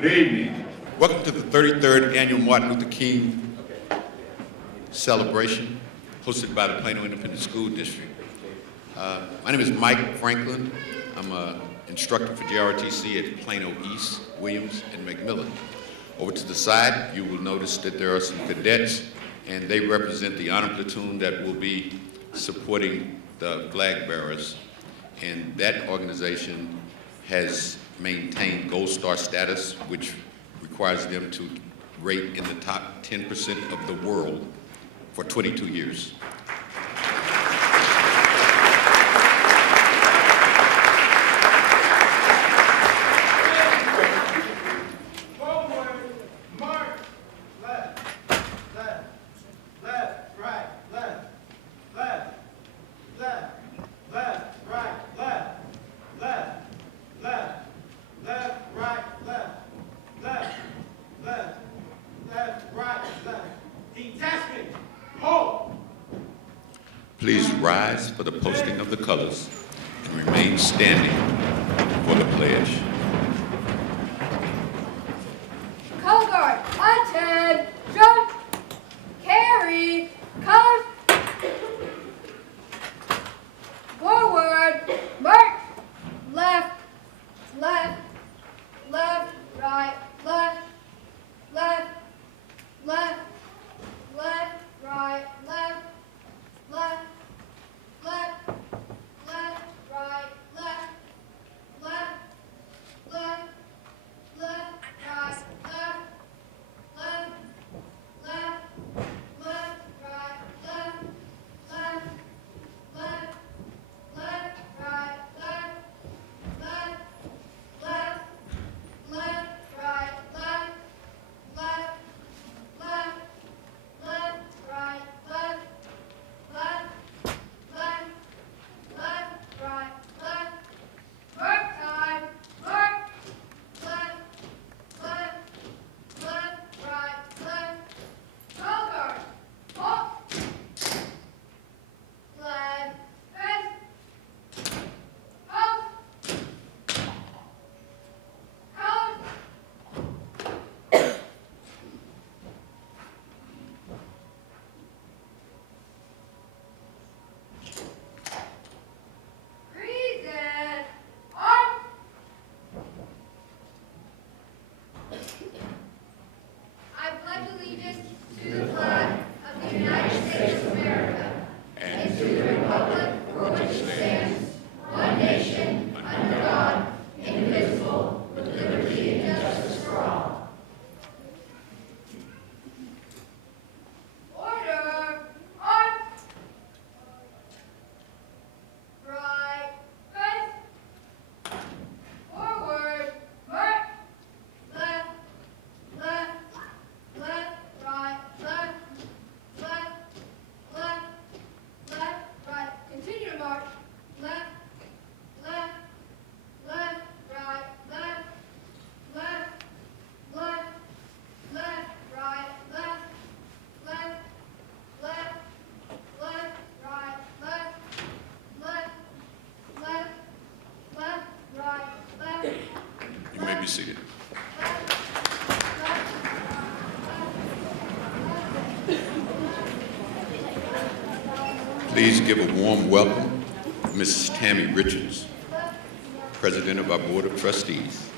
Good evening. Welcome to the 33rd Annual Martin Luther King celebration hosted by the Plano Independent School District. My name is Mike Franklin. I'm an instructor for JROTC at Plano East, Williams, and McMillan. Over to the side, you will notice that there are some cadets, and they represent the honor platoon that will be supporting the flag bearers. And that organization has maintained Gold Star status, which requires them to rate in the top 10% of the world for 22 years. Please rise for the posting of the colors and remain standing for the pledge. Color guard, attention, carry, colors, forward, march, left, left, left, right, left, left, left, left, right, left, left, left, left, right, left, left, left, left, right, left, left, left, left, right, left, left, left, left, right, left, left, left, left, right, left, left, left, left, right, left, left, left, left, right, left, work time, work, left, left, left, right, left, color guard, halt, flag, face, halt, colors, present, arm. I pledge allegiance to the flag of the United States of America and to the republic for which it stands, one nation, under God, indivisible, with liberty and justice for all. Order, arm. Right, face, forward, march, left, left, left, right, left, left, left, left, right. Continue to march. Left, left, left, right, left, left, left, left, right, left, left, left, left, right, left, left, left, left, right, left, You may be seated. Please give a warm welcome to Mrs. Tammy Richards, President of our Board of Trustees.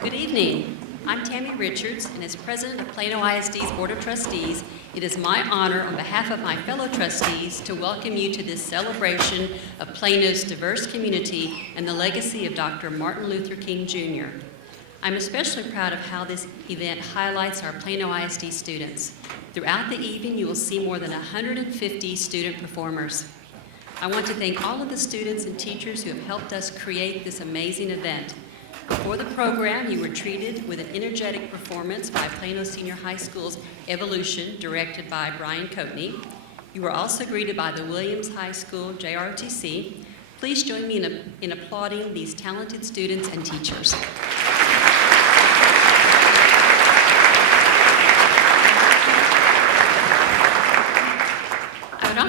Good evening. I'm Tammy Richards, and as President of Plano ISD's Board of Trustees, it is my honor on behalf of my fellow trustees to welcome you to this celebration of Plano's diverse community and the legacy of Dr. Martin Luther King Jr. I'm especially proud of how this event highlights our Plano ISD students. Throughout the evening, you will see more than 150 student performers. I want to thank all of the students and teachers who have helped us create this amazing event. Before the program, you were treated with an energetic performance by Plano Senior High School's Evolution, directed by Brian Coatney. You were also greeted by the Williams High School JROTC. Please join me in applauding these talented students and teachers.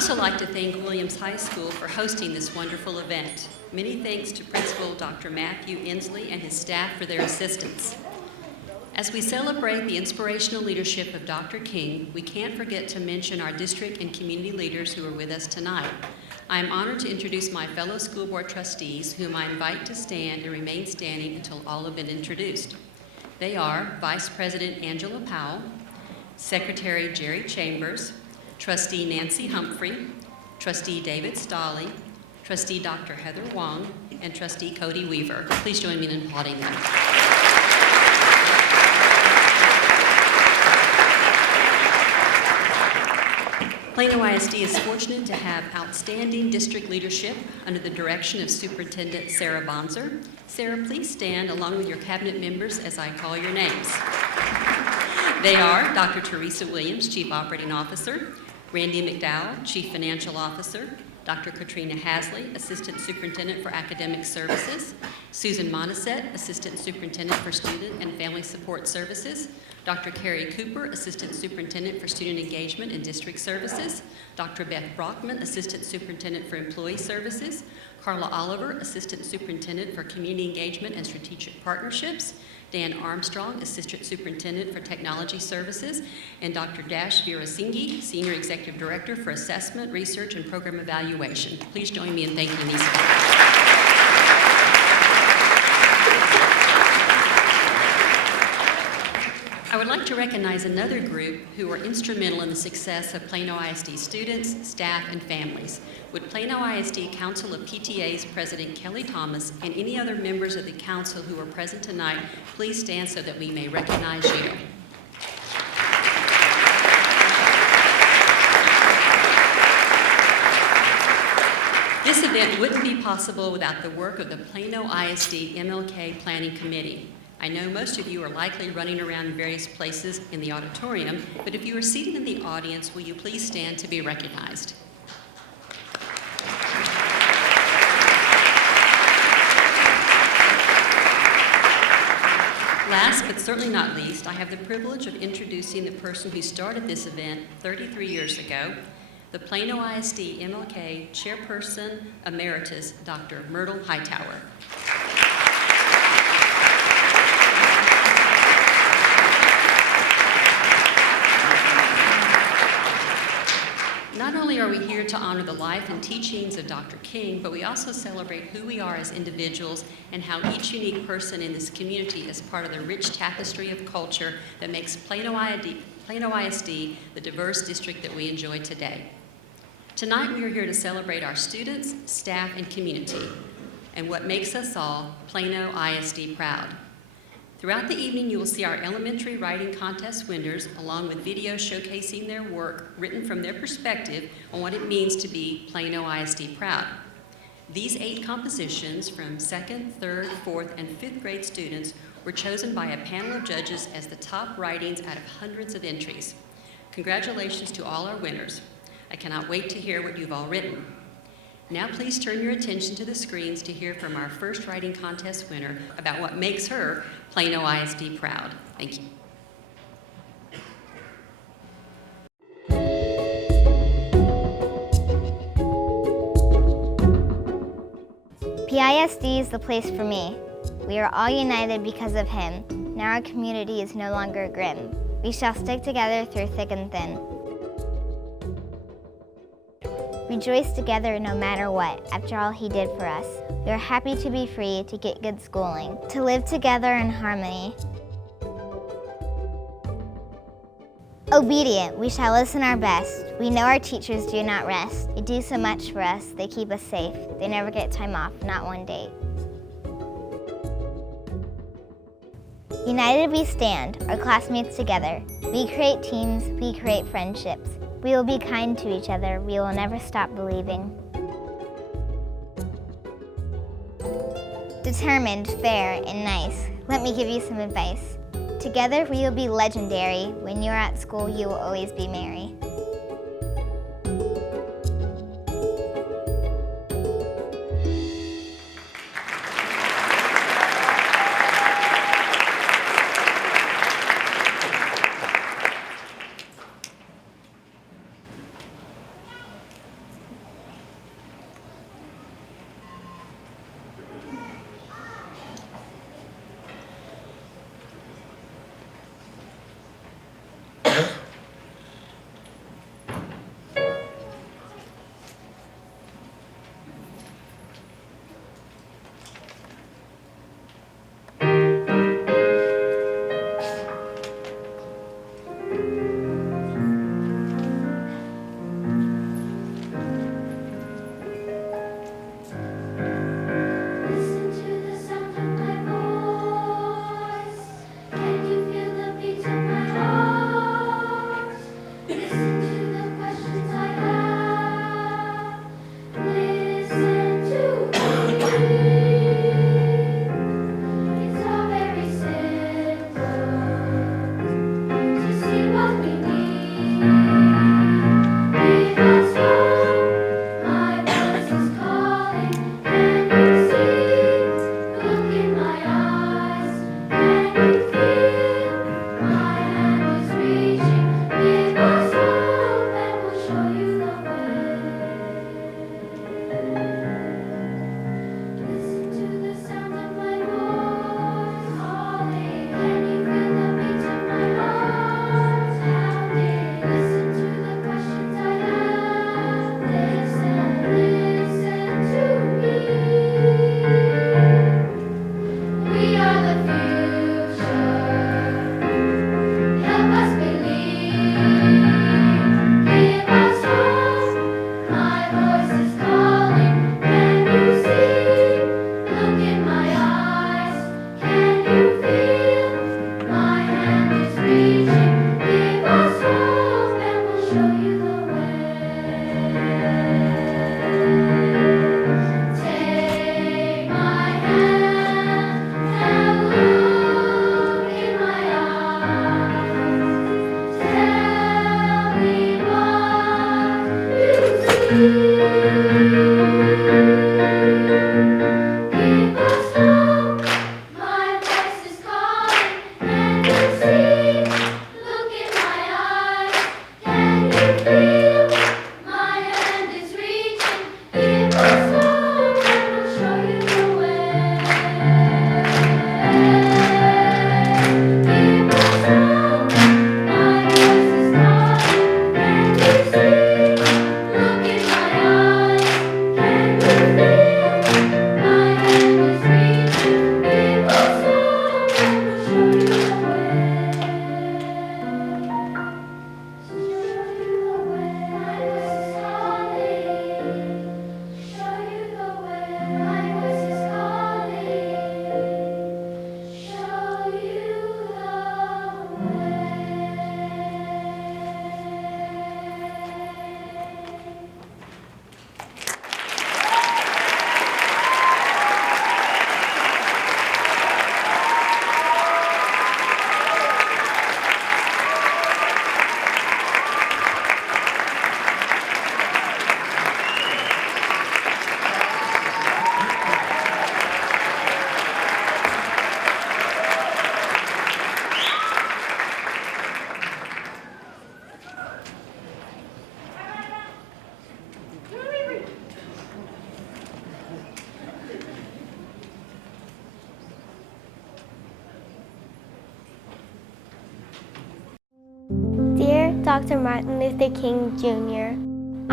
also like to thank Williams High School for hosting this wonderful event. Many thanks to Principal Dr. Matthew Inslee and his staff for their assistance. As we celebrate the inspirational leadership of Dr. King, we can't forget to mention our district and community leaders who are with us tonight. I am honored to introduce my fellow school board trustees, whom I invite to stand and remain standing until all have been introduced. They are Vice President Angela Powell, Secretary Jerry Chambers, Trustee Nancy Humphrey, Trustee David Stolley, Trustee Dr. Heather Wong, and Trustee Cody Weaver. Please join me in applauding them. Plano ISD is fortunate to have outstanding district leadership under the direction of Superintendent Sarah Bonser. Sarah, please stand along with your cabinet members as I call your names. They are Dr. Teresa Williams, Chief Operating Officer, Randy McDowell, Chief Financial Officer, Dr. Katrina Hasley, Assistant Superintendent for Academic Services, Susan Monisette, Assistant Superintendent for Student and Family Support Services, Dr. Carrie Cooper, Assistant Superintendent for Student Engagement and District Services, Dr. Beth Brockman, Assistant Superintendent for Employee Services, Carla Oliver, Assistant Superintendent for Community Engagement and Strategic Partnerships, Dan Armstrong, Assistant Superintendent for Technology Services, and Dr. Dash Virasinghe, Senior Executive Director for Assessment, Research, and Program Evaluation. Please join me in thanking these folks. I would like to recognize another group who were instrumental in the success of Plano ISD students, staff, and families. Would Plano ISD Council of PTA's President Kelly Thomas and any other members of the council who are present tonight please stand so that we may recognize you. This event wouldn't be possible without the work of the Plano ISD MLK Planning Committee. I know most of you are likely running around in various places in the auditorium, but if you are seated in the audience, will you please stand to be recognized? Last but certainly not least, I have the privilege of introducing the person who started this event 33 years ago, the Plano ISD MLK Chairperson Emeritus, Dr. Myrtle Hightower. Not only are we here to honor the life and teachings of Dr. King, but we also celebrate who we are as individuals and how each unique person in this community is part of the rich tapestry of culture that makes Plano ISD the diverse district that we enjoy today. Tonight we are here to celebrate our students, staff, and community, and what makes us all Plano ISD proud. Throughout the evening, you will see our elementary writing contest winners, along with videos showcasing their work written from their perspective on what it means to be Plano ISD proud. These 8 compositions from 2nd, 3rd, 4th, and 5th grade students were chosen by a panel of judges as the top writings out of hundreds of entries. Congratulations to all our winners. I cannot wait to hear what you've all written. Now please turn your attention to the screens to hear from our first writing contest winner about what makes her Plano ISD proud. Thank you. PISD is the place for me. We are all united because of him. Now our community is no longer grim. We shall stick together through thick and thin. Rejoice together no matter what, after all he did for us. We are happy to be free, to get good schooling, to live together in harmony. Obedient, we shall listen our best. We know our teachers do not rest. They do so much for us, they keep us safe. They never get time off, not one date. United we stand, our classmates together. We create teams, we create friendships. We will be kind to each other. We will never stop believing. Determined, fair, and nice. Let me give you some advice. Together we will be legendary. When you're at school, you will always be merry. Dr. Martin Luther King Jr.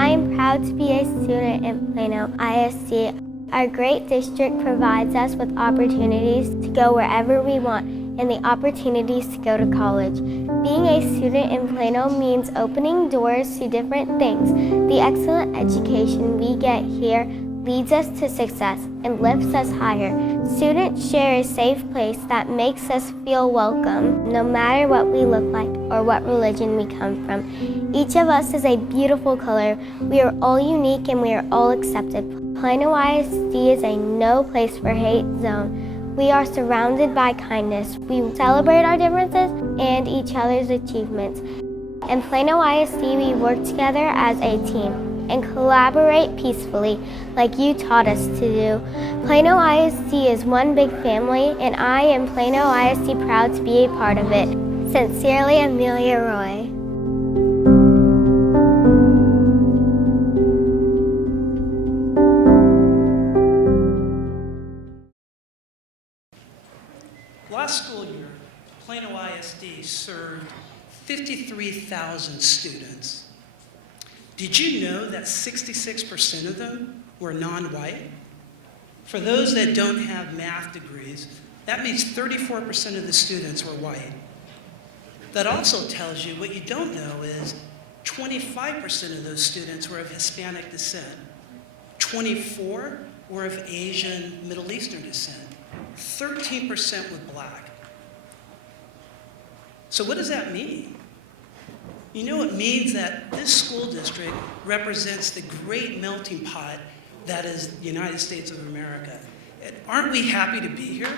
I am proud to be a student in Plano ISD. Our great district provides us with opportunities to go wherever we want and the opportunities to go to college. Being a student in Plano means opening doors to different things. The excellent education we get here leads us to success and lifts us higher. Students share a safe place that makes us feel welcome, no matter what we look like or what religion we come from. Each of us is a beautiful color. We are all unique and we are all accepted. Plano ISD is a no place for hate zone. We are surrounded by kindness. We celebrate our differences and each other's achievements. In Plano ISD, we work together as a team and collaborate peacefully like you taught us to do. Plano ISD is one big family, and I am Plano ISD proud to be a part of it. Sincerely, Amelia Roy. Last school year, Plano ISD served 53,000 students. Did you know that 66% of them were non-white? For those that don't have math degrees, that means 34% of the students were white. That also tells you what you don't know is 25% of those students were of Hispanic descent. 24 were of Asian, Middle Eastern descent. 13% were black. So what does that mean? You know, it means that this school district represents the great melting pot that is the United States of America. And aren't we happy to be here?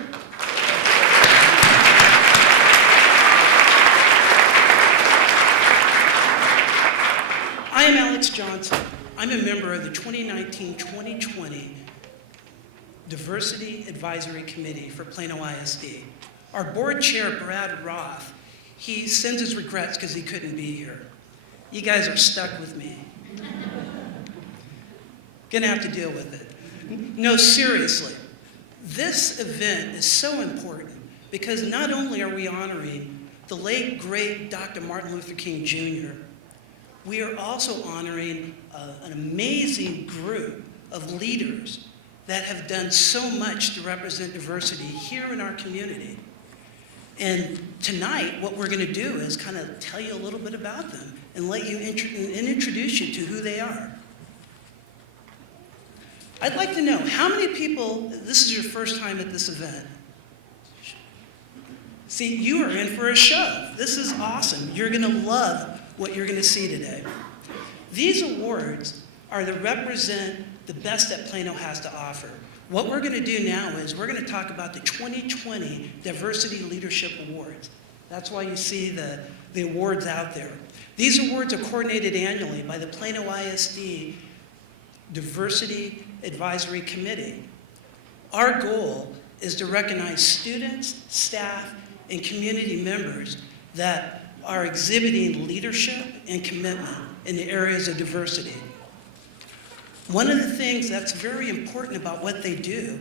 I am Alex Johnson. I'm a member of the 2019-2020 Diversity Advisory Committee for Plano ISD. Our board chair, Brad Roth, he sends his regrets because he couldn't be here. You guys are stuck with me. Gonna have to deal with it. No, seriously, this event is so important because not only are we honoring the late, great Dr. Martin Luther King Jr., we are also honoring an amazing group of leaders that have done so much to represent diversity here in our community. And tonight, what we're going to do is kind of tell you a little bit about them and let you introduce you to who they are. I'd like to know, how many people, this is your first time at this event? See, you are in for a show. This is awesome. You're going to love what you're going to see today. These awards are to represent the best that Plano has to offer. What we're going to do now is we're going to talk about the 2020 Diversity Leadership Awards. That's why you see the awards out there. These awards are coordinated annually by the Plano ISD Diversity Advisory Committee. Our goal is to recognize students, staff, and community members that are exhibiting leadership and commitment in the areas of diversity. One of the things that's very important about what they do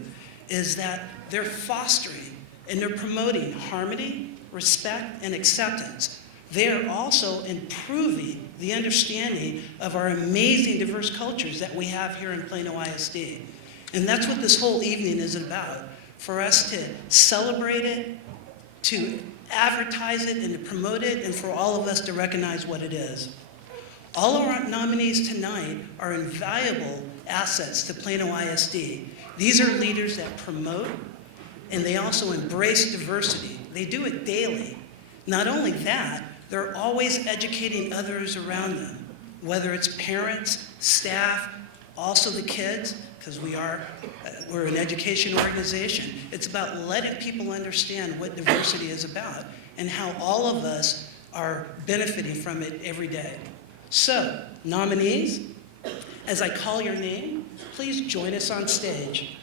is that they're fostering and they're promoting harmony, respect, and acceptance. They are also improving the understanding of our amazing diverse cultures that we have here in Plano ISD. And that's what this whole evening is about, for us to celebrate it, to advertise it, and to promote it, and for all of us to recognize what it is. All of our nominees tonight are invaluable assets to Plano ISD. These are leaders that promote, and they also embrace diversity. They do it daily. Not only that, they're always educating others around them, whether it's parents, staff, also the kids, because we're an education organization. It's about letting people understand what diversity is about and how all of us are benefiting from it every day. So, nominees, as I call your name, please join us on stage.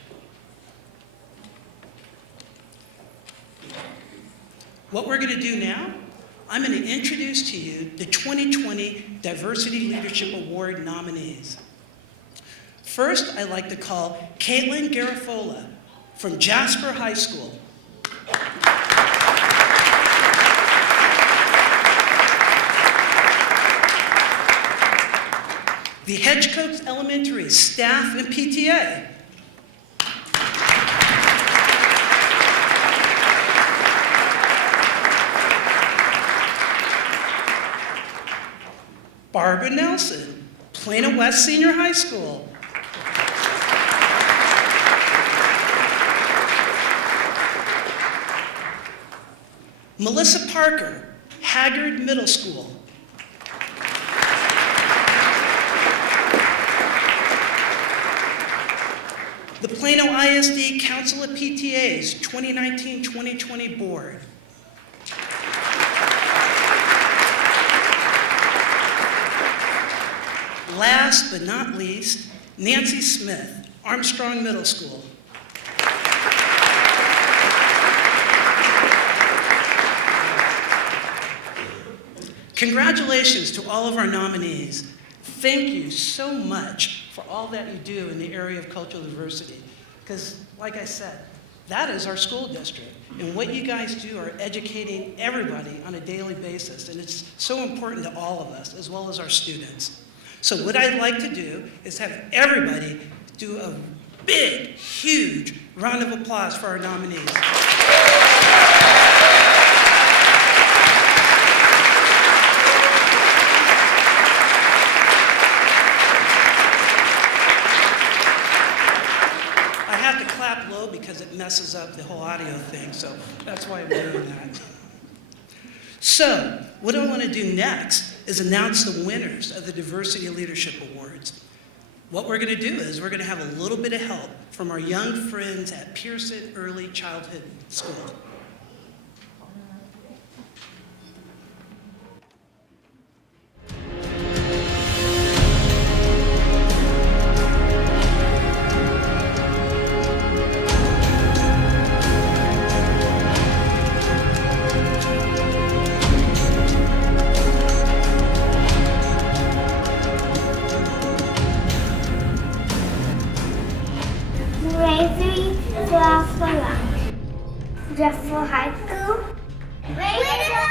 What we're going to do now, I'm going to introduce to you the 2020 Diversity Leadership Award nominees. First, I'd like to call Caitlin Garafola from Jasper High School. the HS Elementary staff and PTA. Barbara Nelson, Plano West Senior High School. Melissa Parker, Haggard Middle School. The Plano ISD Council of PTAs 2019-2020 Board. Last but not least, Nancy Smith, Armstrong Middle School. Congratulations to all of our nominees. Thank you so much for all that you do in the area of cultural diversity. Because, like I said, that is our school district. And what you guys do are educating everybody on a daily basis. And it's so important to all of us, as well as our students. So what I'd like to do is have everybody do a big, huge round of applause for our nominees. I have to clap low because it messes up the whole audio thing, so that's why I'm doing that. So, what I want to do next is announce the winners of the Diversity Leadership Awards. What we're going to do is we're going to have a little bit of help from our young friends at Pearson Early Childhood School. Jeffrey High School. Way to go!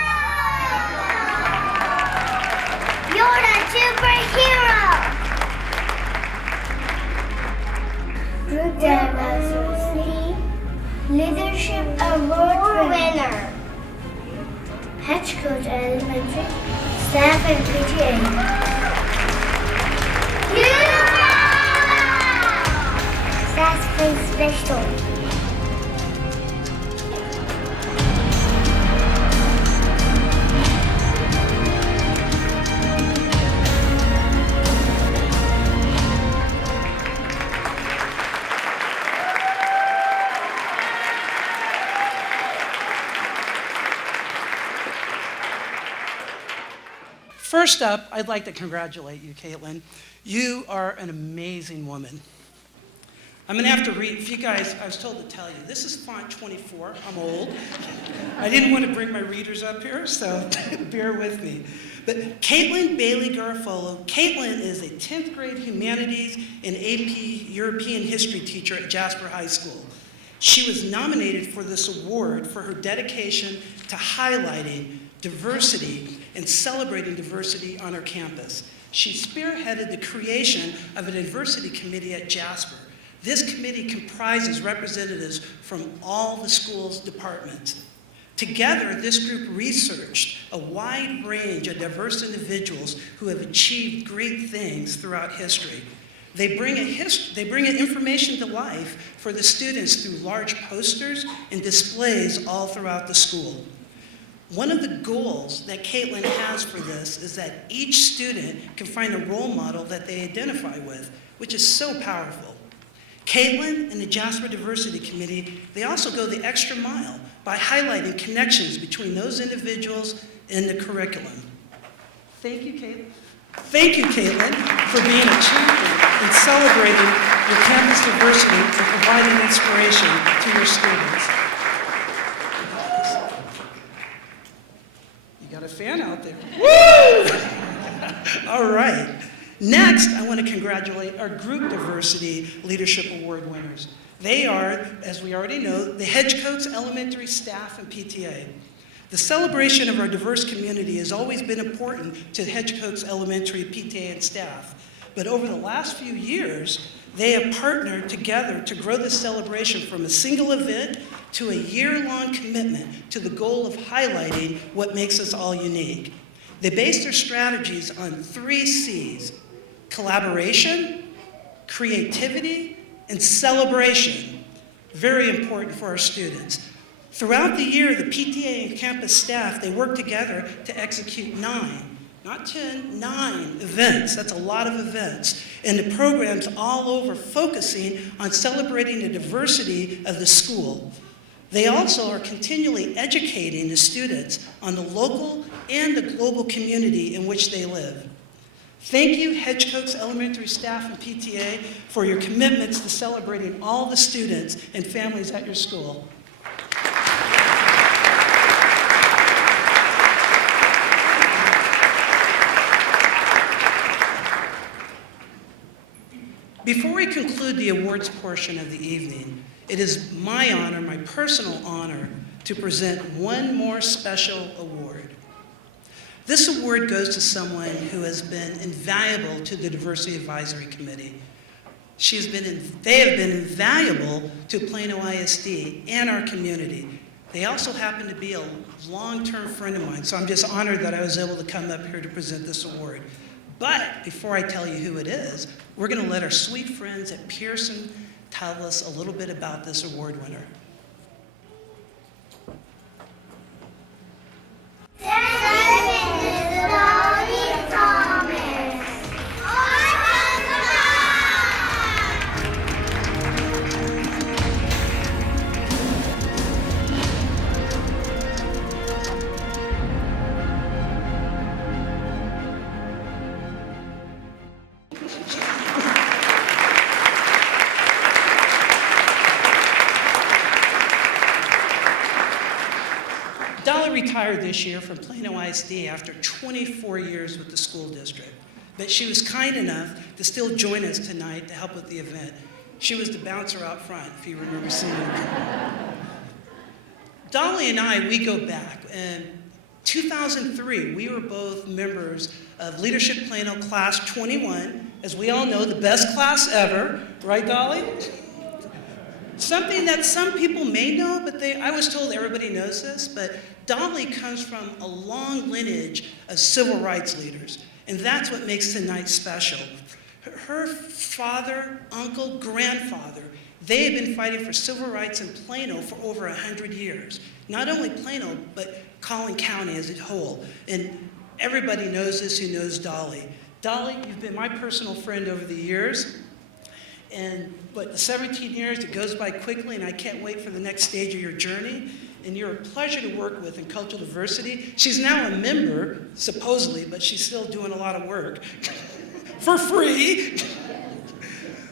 You're the superhero! Group Diversity Leadership Award winner. HS Elementary Staff and PTA. That's very special. First up, I'd like to congratulate you, Caitlin. You are an amazing woman. I'm going to have to read, if you guys, I was told to tell you, this is font 24. I'm old. I didn't want to bring my readers up here, so bear with me. But Caitlin Bailey Garofalo, Caitlin is a 10th grade humanities and AP European history teacher at Jasper High School. She was nominated for this award for her dedication to highlighting diversity and celebrating diversity on our campus. She spearheaded the creation of a diversity committee at Jasper. This committee comprises representatives from all the school's departments. Together, this group researched a wide range of diverse individuals who have achieved great things throughout history. They bring information to life for the students through large posters and displays all throughout the school. One of the goals that Caitlin has for this is that each student can find a role model that they identify with, which is so powerful. Caitlin and the Jasper Diversity Committee, they also go the extra mile by highlighting connections between those individuals and the curriculum. Thank you, Caitlin. Thank you, Caitlin, for being a champion and celebrating your campus diversity and providing inspiration to your students. You got a fan out there. Woo! All right. Next, I want to congratulate our Group Diversity Leadership Award winners. They are, as we already know, the HS Elementary staff and PTA. The celebration of our diverse community has always been important to HS Elementary PTA and staff. But over the last few years, they have partnered together to grow this celebration from a single event to a year-long commitment to the goal of highlighting what makes us all unique. They base their strategies on 3 C's: collaboration, creativity, and celebration. Very important for our students. Throughout the year, the PTA and campus staff, they work together to execute 9, not 10, 9 events. That's a lot of events. And the programs all over focusing on celebrating the diversity of the school. They also are continually educating the students on the local and the global community in which they live. Thank you, Hedgecoats Elementary staff and PTA, for your commitments to celebrating all the students and families at your school. Before we conclude the awards portion of the evening, it is my honor, my personal honor, to present one more special award. This award goes to someone who has been invaluable to the Diversity Advisory Committee. They have been invaluable to Plano ISD and our community. They also happen to be a long-term friend of mine, so I'm just honored that I was able to come up here to present this award. But before I tell you who it is, we're going to let our sweet friends at Pearson tell us a little bit about this award winner. Dolly retired this year from Plano ISD after 24 years with the school district, but she was kind enough to still join us tonight to help with the event. She was the bouncer out front, if you remember seeing her. Dolly and I, we go back. In 2003, we were both members of Leadership Plano Class 21. As we all know, the best class ever, right, Dolly? Something that some people may know, but I was told everybody knows this, but Dolly comes from a long lineage of civil rights leaders, and that's what makes tonight special. Her father, uncle, grandfather, they have been fighting for civil rights in Plano for over 100 years. Not only Plano, but Collin County as a whole. And everybody knows this who knows Dolly. Dolly, you've been my personal friend over the years. But the 17 years, it goes by quickly, and I can't wait for the next stage of your journey. And you're a pleasure to work with in cultural diversity. She's now a member, supposedly, but she's still doing a lot of work for free.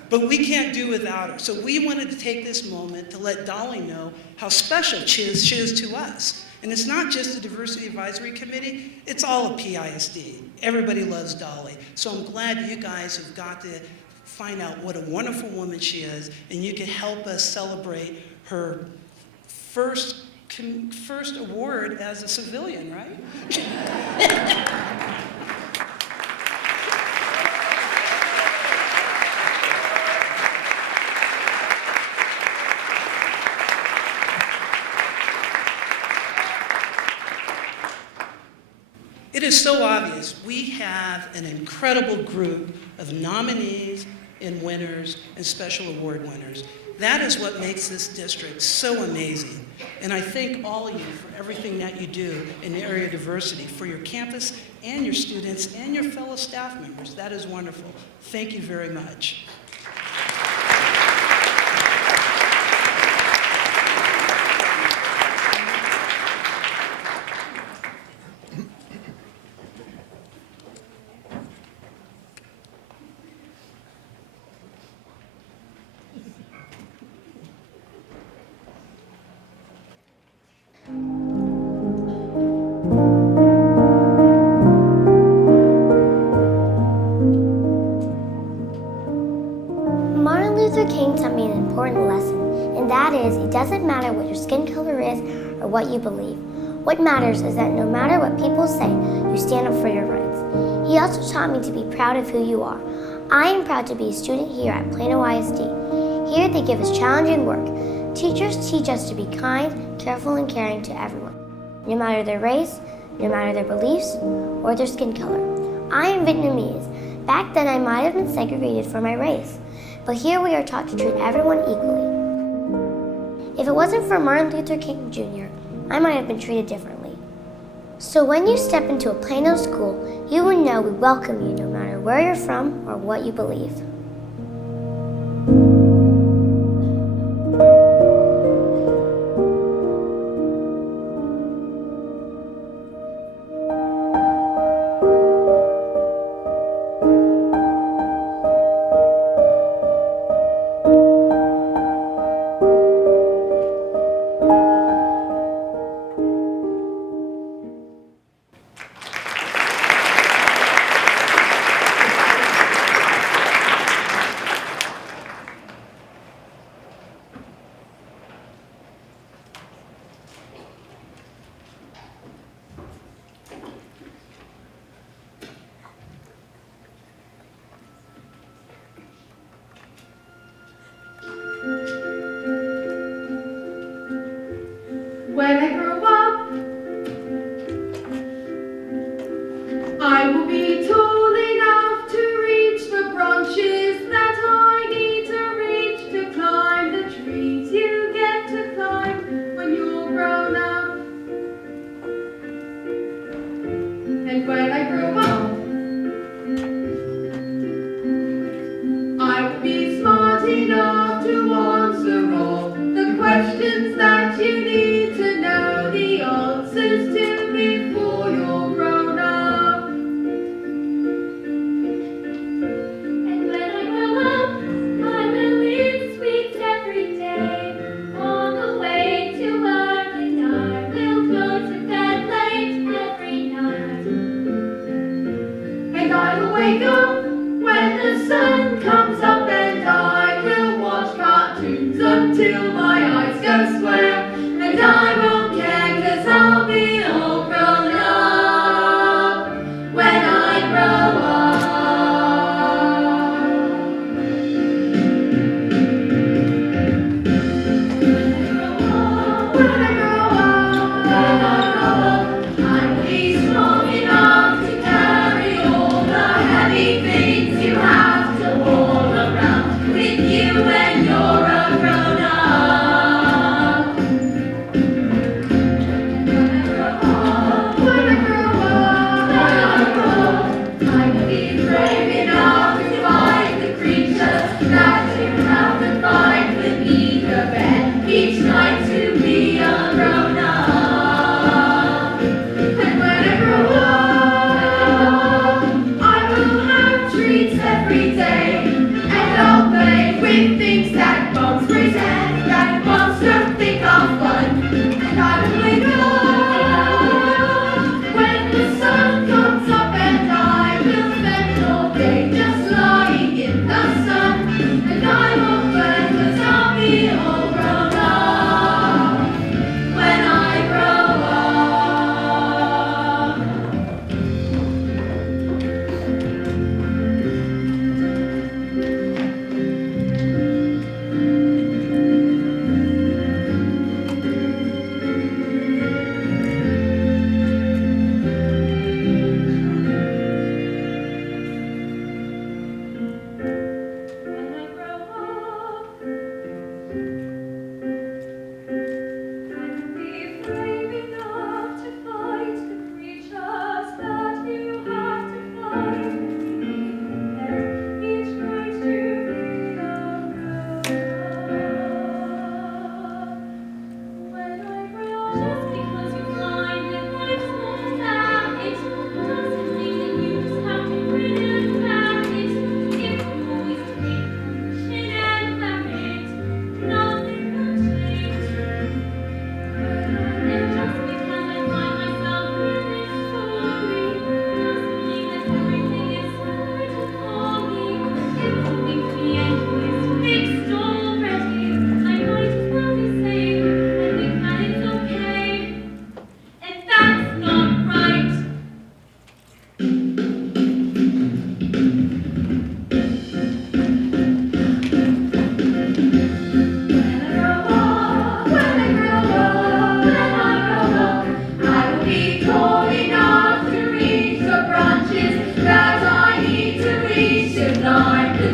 But we can't do without her. So we wanted to take this moment to let Dolly know how special she is to us. And it's not just the Diversity Advisory Committee, it's all of PISD. Everybody loves Dolly. So I'm glad you guys have got to find out what a wonderful woman she is, and you can help us celebrate her first award as a civilian, right? It is so obvious. We have an incredible group of nominees and winners and special award winners. That is what makes this district so amazing. And I thank all of you for everything that you do in the area of diversity, for your campus and your students and your fellow staff members. That is wonderful. Thank you very much. Martin Luther King taught me an important lesson, and that is it doesn't matter what your skin color is or what you believe. What matters is that no matter what people say, you stand up for your rights. He also taught me to be proud of who you are. I am proud to be a student here at Plano ISD. Here they give us challenging work. Teachers teach us to be kind, careful, and caring to everyone, no matter their race, no matter their beliefs, or their skin color. I am Vietnamese. Back then I might have been segregated for my race, but here we are taught to treat everyone equally. If it wasn't for Martin Luther King Jr., I might have been treated differently. So when you step into a Plano school, you will know we welcome you no matter where you're from or what you believe. When I grow up, I will be tall enough to reach the branches that I need to reach to climb the trees you get to climb when you're grown up. And when I grow up, I will be smart enough to answer all the questions that you need to know the answers to before you're grown up. And when I grow up, I will eat sweets every day. On the way to work, and I will go to bed late every night. And I will wake up when the sun comes up, and I will watch cartoons until my eyes go square. And I won't care 'cause I'll be all grown up when I grow up. When I grow up, I will be strong enough to carry all the heavy things you have to hold.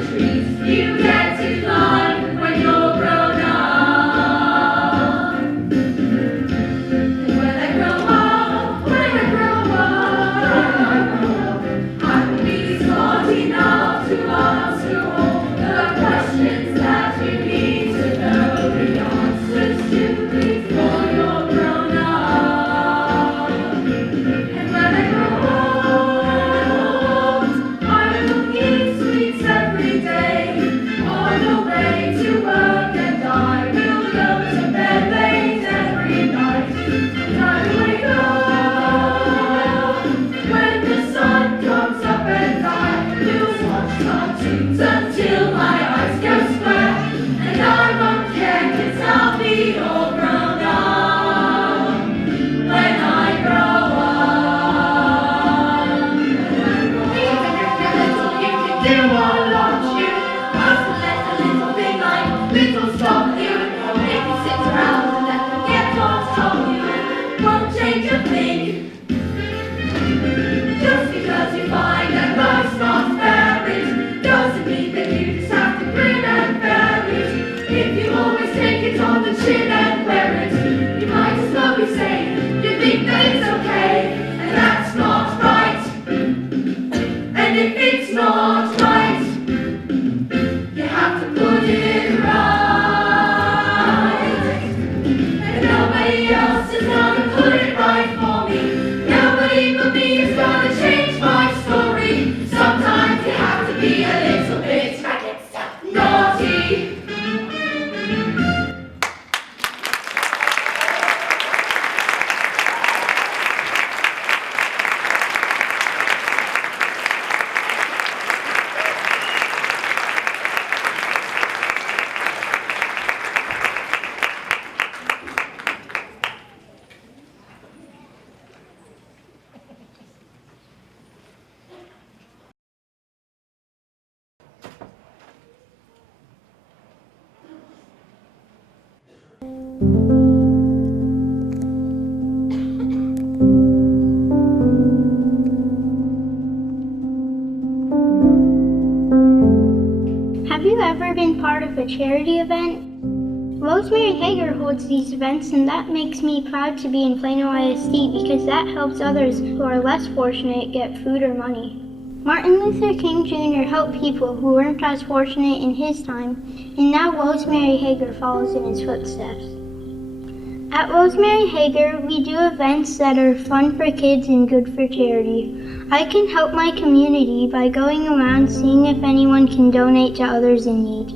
trees you get to climb when you're grown up. And when I grow up, I will be smart enough to answer all the questions that you need to know the answers to before you're grown up. And when I grow old, I will eat sweets every day on the way to work, and I will go to bed late every night. And I will wake up when the sun comes up, and I will watch cartoons until my eyes go square. And I won't care 'cause I'll be all grown up when I grow up. You can do all of you, must let a little thing like little stop you. If you sit around and let them get what's on you, won't change a thing. Just because you find that life's not fair, it doesn't mean that you just have to grin and bear it. If you always take it on the chin and wear it, you might as well be saying you think that it's okay, and that's not right. And if it's not right, you have to put it right. And nobody else is gonna put it right for me. Nobody but me is gonna change my story. Sometimes you have to be a little bit naughty. Have you ever been part of a charity event? Rosemary Hager holds these events, and that makes me proud to be in Plano ISD because that helps others who are less fortunate get food or money. Martin Luther King Jr. helped people who weren't as fortunate in his time, and now Rosemary Hager follows in his footsteps. At Rosemary Hager, we do events that are fun for kids and good for charity. I can help my community by going around seeing if anyone can donate to others in need.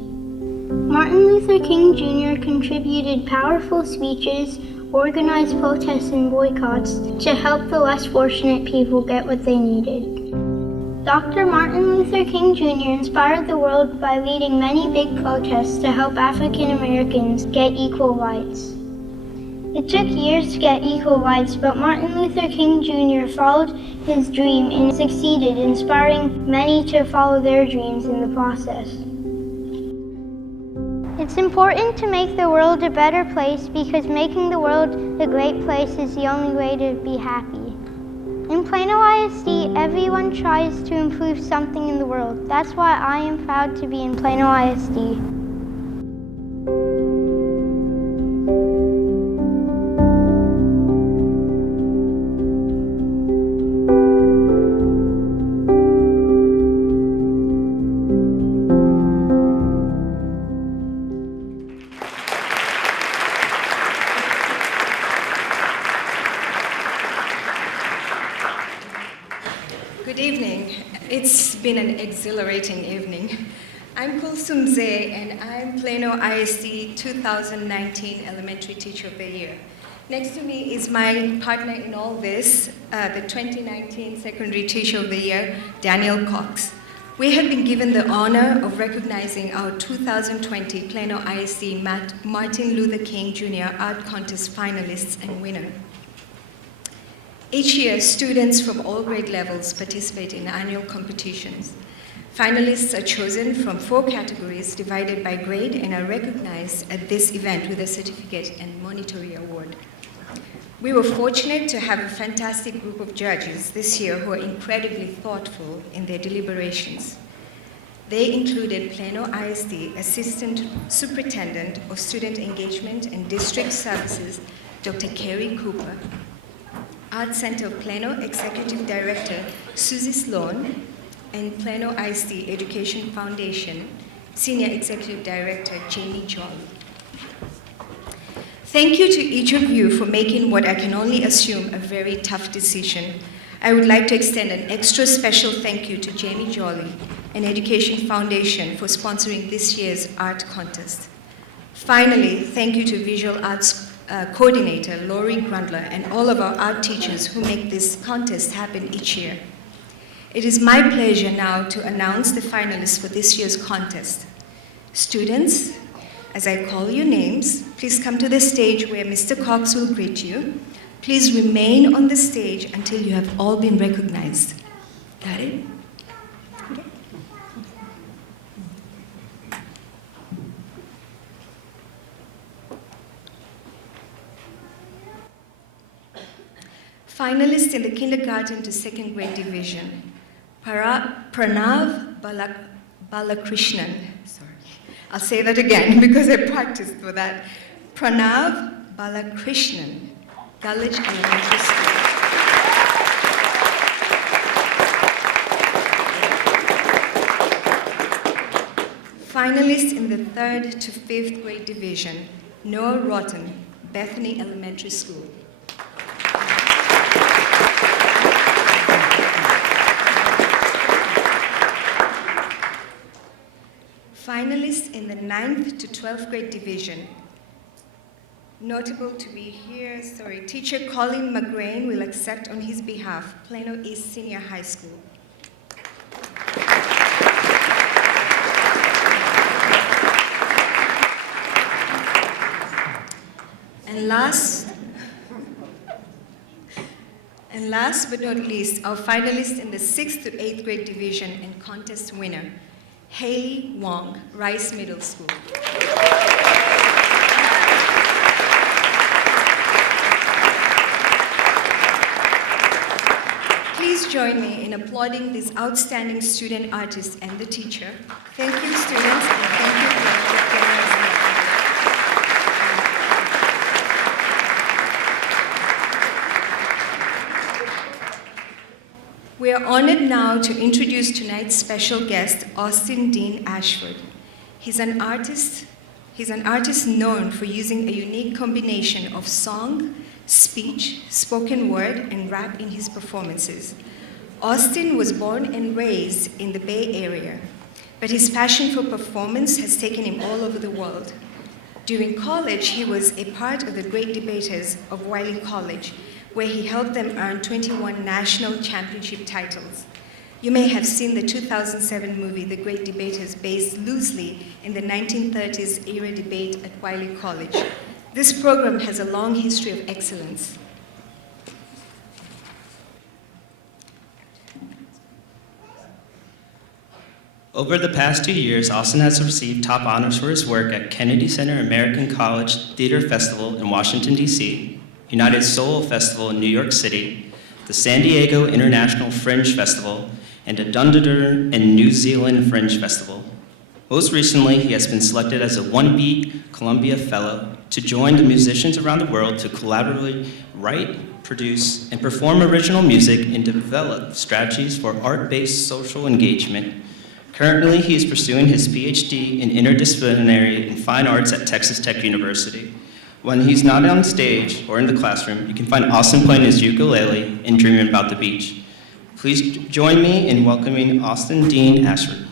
Martin Luther King Jr. contributed powerful speeches, organized protests and boycotts to help the less fortunate people get what they needed. Dr. Martin Luther King Jr. inspired the world by leading many big protests to help African Americans get equal rights. It took years to get equal rights, but Martin Luther King Jr. followed his dream and succeeded, inspiring many to follow their dreams in the process. It's important to make the world a better place because making the world a great place is the only way to be happy. In Plano ISD, everyone tries to improve something in the world. That's why I am proud to be in Plano ISD. Good evening. It's been an exhilarating evening. I'm Kulsum Zay, and I'm Plano ISD 2019 Elementary Teacher of the Year. Next to me is my partner in all this, the 2019 Secondary Teacher of the Year, Daniel Cox. We have been given the honor of recognizing our 2020 Plano ISD Martin Luther King Jr. Art Contest finalists and winner. Each year, students from all grade levels participate in annual competitions. Finalists are chosen from 4 categories divided by grade and are recognized at this event with a certificate and monetary award. We were fortunate to have a fantastic group of judges this year who are incredibly thoughtful in their deliberations. They included Plano ISD Assistant Superintendent of Student Engagement and District Services, Dr. Kerry Cooper, Art Center of Plano Executive Director, Susie Sloan, and Plano ISD Education Foundation, Senior Executive Director, Jamie Jolly. Thank you to each of you for making what I can only assume a very tough decision. I would like to extend an extra special thank you to Jamie Jolly and Education Foundation for sponsoring this year's art contest. Finally, thank you to Visual Arts Coordinator Lori Grundler and all of our art teachers who make this contest happen each year. It is my pleasure now to announce the finalists for this year's contest. Students, as I call your names, please come to the stage where Mr. Cox will greet you. Please remain on the stage until you have all been recognized. Got it? Okay. Finalists in the kindergarten to second grade division, Pranav Balakrishnan. Sorry, I'll say that again because I practiced for that. Pranav Balakrishnan, Gulledge Elementary School. Finalists in the 3rd to 5th grade division, Noah Rotten, Bethany Elementary School. Finalists in the 9th to 12th grade division. Notable to be here, teacher Colin McGrain will accept on his behalf Plano East Senior High School. And last but not least, our finalist in the 6th to 8th grade division and contest winner, Haley Wong, Rice Middle School. Please join me in applauding these outstanding student artists and the teacher. Thank you, students, and thank you for your generosity. We are honored now to introduce tonight's special guest, Austin Dean Ashford. He's an artist known for using a unique combination of song, speech, spoken word, and rap in his performances. Austin was born and raised in the Bay Area, but his passion for performance has taken him all over the world. During college, he was a part of the great debaters of Wiley College, where he helped them earn 21 national championship titles. You may have seen the 2007 movie, The Great Debaters, based loosely in the 1930s era debate at Wiley College. This program has a long history of excellence. Over the past 2 years, Austin has received top honors for his work at Kennedy Center American College Theater Festival in Washington, D.C., United Soul Festival in New York City, the San Diego International Fringe Festival, and the Dunedin and New Zealand Fringe Festival. Most recently, he has been selected as a One Beat Columbia Fellow to join the musicians around the world to collaboratively write, produce, and perform original music and develop strategies for art-based social engagement. Currently, he is pursuing his PhD in interdisciplinary and fine arts at Texas Tech University. When he's not on stage or in the classroom, you can find Austin playing his ukulele and dreaming about the beach. Please join me in welcoming Austin Dean Ashford.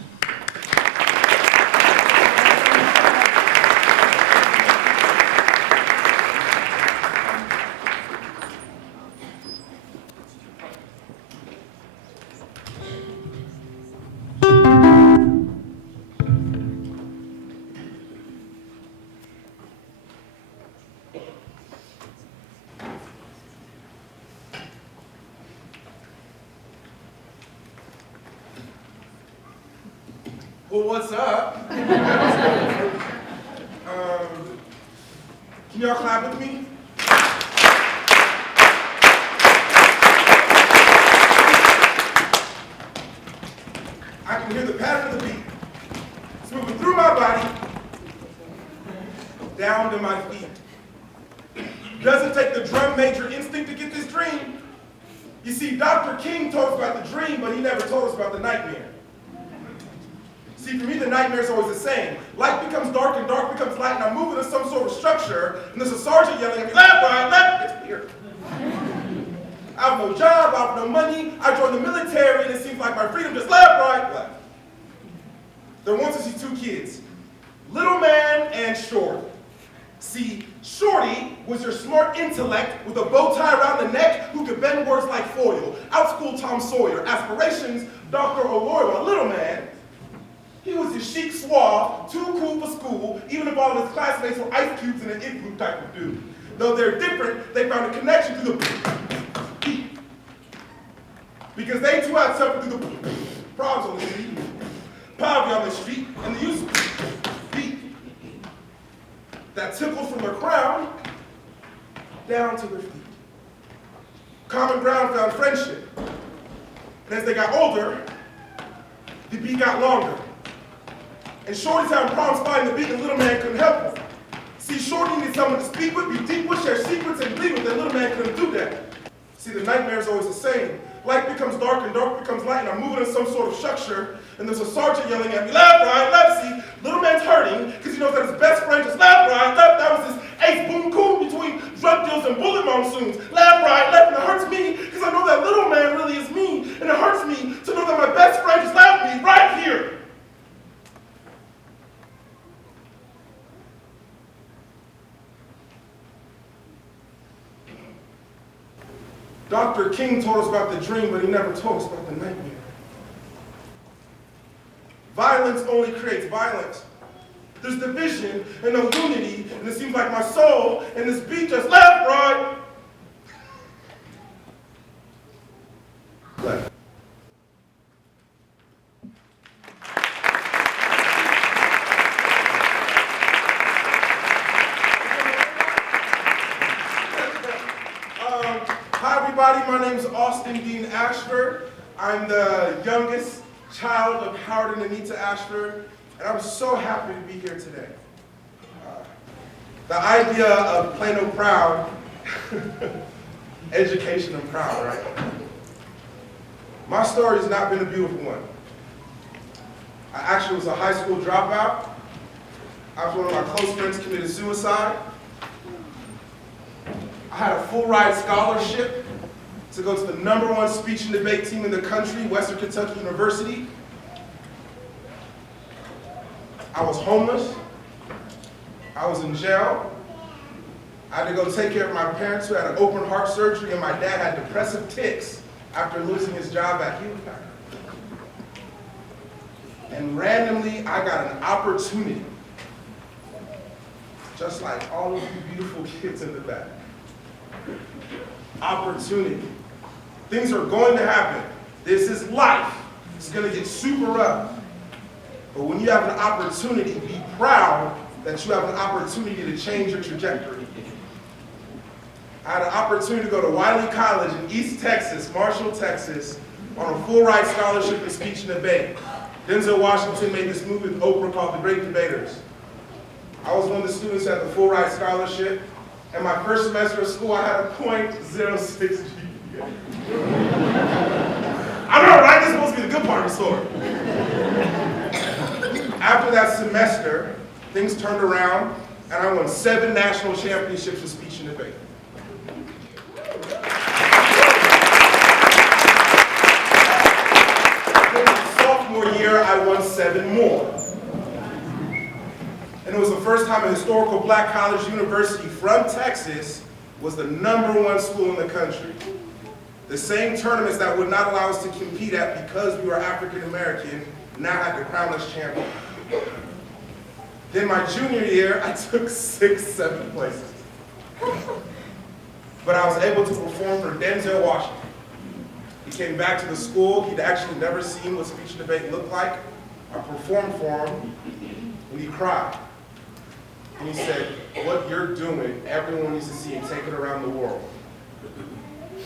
Well, what's up? Can y'all clap with me? I can hear the pattern of the beat. It's moving through my body, down to my feet. Doesn't take the drum major instinct to get this dream. You see, Dr. King told us about the dream, but he never told us about the nightmare. See, for me, the nightmare is always the same. Light becomes dark and dark becomes light, and I'm moving in some sort of structure, and there's a sergeant yelling at me, left, right, left. It's weird. I have no job, I have no money, I joined the military, and it seems like my freedom just left, right, left. There once was these two kids, little man and Shorty. See, Shorty was your smart intellect with a bow tie around the neck who could bend words like foil, outschool Tom Sawyer, aspirations, Dr. O'Loy. My little man, he was your chic suave, too cool for school, even if all of his classmates were ice cubes in an igloo type of dude. Though they're different, they found a connection through the beat. Because they too had suffered through the problems on the street, poverty on the street, and the use of beat that tickles from their crown down to their feet. Common ground found friendship. And as they got older, the beat got longer. And Shorty's having problems finding the beat, and little man couldn't help him. See, Shorty needed someone to speak with, be deep with, share secrets, and bleed with, and little man couldn't do that. See, the nightmare is always the same. Light becomes dark and dark becomes light, and I'm moving in some sort of structure, and there's a sergeant yelling at me, left, right, left. See, little man's hurting because he knows that his best friend just left, right, left. That was his ace boom coon between drug deals and bullet monsoons. Left, right, left, and it hurts me because I know that little man really is me, and it hurts me to know that my best friend just left me right here. Dr. King told us about the dream, but he never told us about the nightmare. Violence only creates violence. There's division and no unity, and it seems like my soul and this beat just left, right? Left. Hi everybody, my name is Austin Dean Ashford. I'm the youngest child of Howard and Anita Ashford, and I'm so happy to be here today. The idea of Plano proud, education and proud, right? My story has not been a beautiful one. I actually was a high school dropout. After one of my close friends committed suicide. I had a full ride scholarship to go to the #1 speech and debate team in the country, Western Kentucky University. I was homeless. I was in jail. I had to go take care of my parents who had an open heart surgery, and my dad had depressive tics after losing his job at Hewlett Packard. And randomly, I got an opportunity, just like all of you beautiful kids in the back. Opportunity. Things are going to happen. This is life. It's going to get super rough. But when you have an opportunity, be proud that you have an opportunity to change your trajectory. I had an opportunity to go to Wiley College in East Texas, Marshall, Texas, on a full ride scholarship in speech and debate. Denzel Washington made this movie with Oprah called The Great Debaters. I was one of the students who had the full ride scholarship. And my first semester of school, I had a .06 GPA. I know, right? This is supposed to be the good part of the story. After that semester, things turned around, and I won 7 national championships in speech and debate. Then my sophomore year, I won 7 more. And it was the first time a historical black college university from Texas was the #1 school in the country. The same tournaments that would not allow us to compete at because we were African American now had to crown us champion. Then my junior year, I took 6, 7 places. But I was able to perform for Denzel Washington. He came back to the school. He'd actually never seen what speech and debate looked like. I performed for him, and he cried. And he said, what you're doing, everyone needs to see and take it around the world.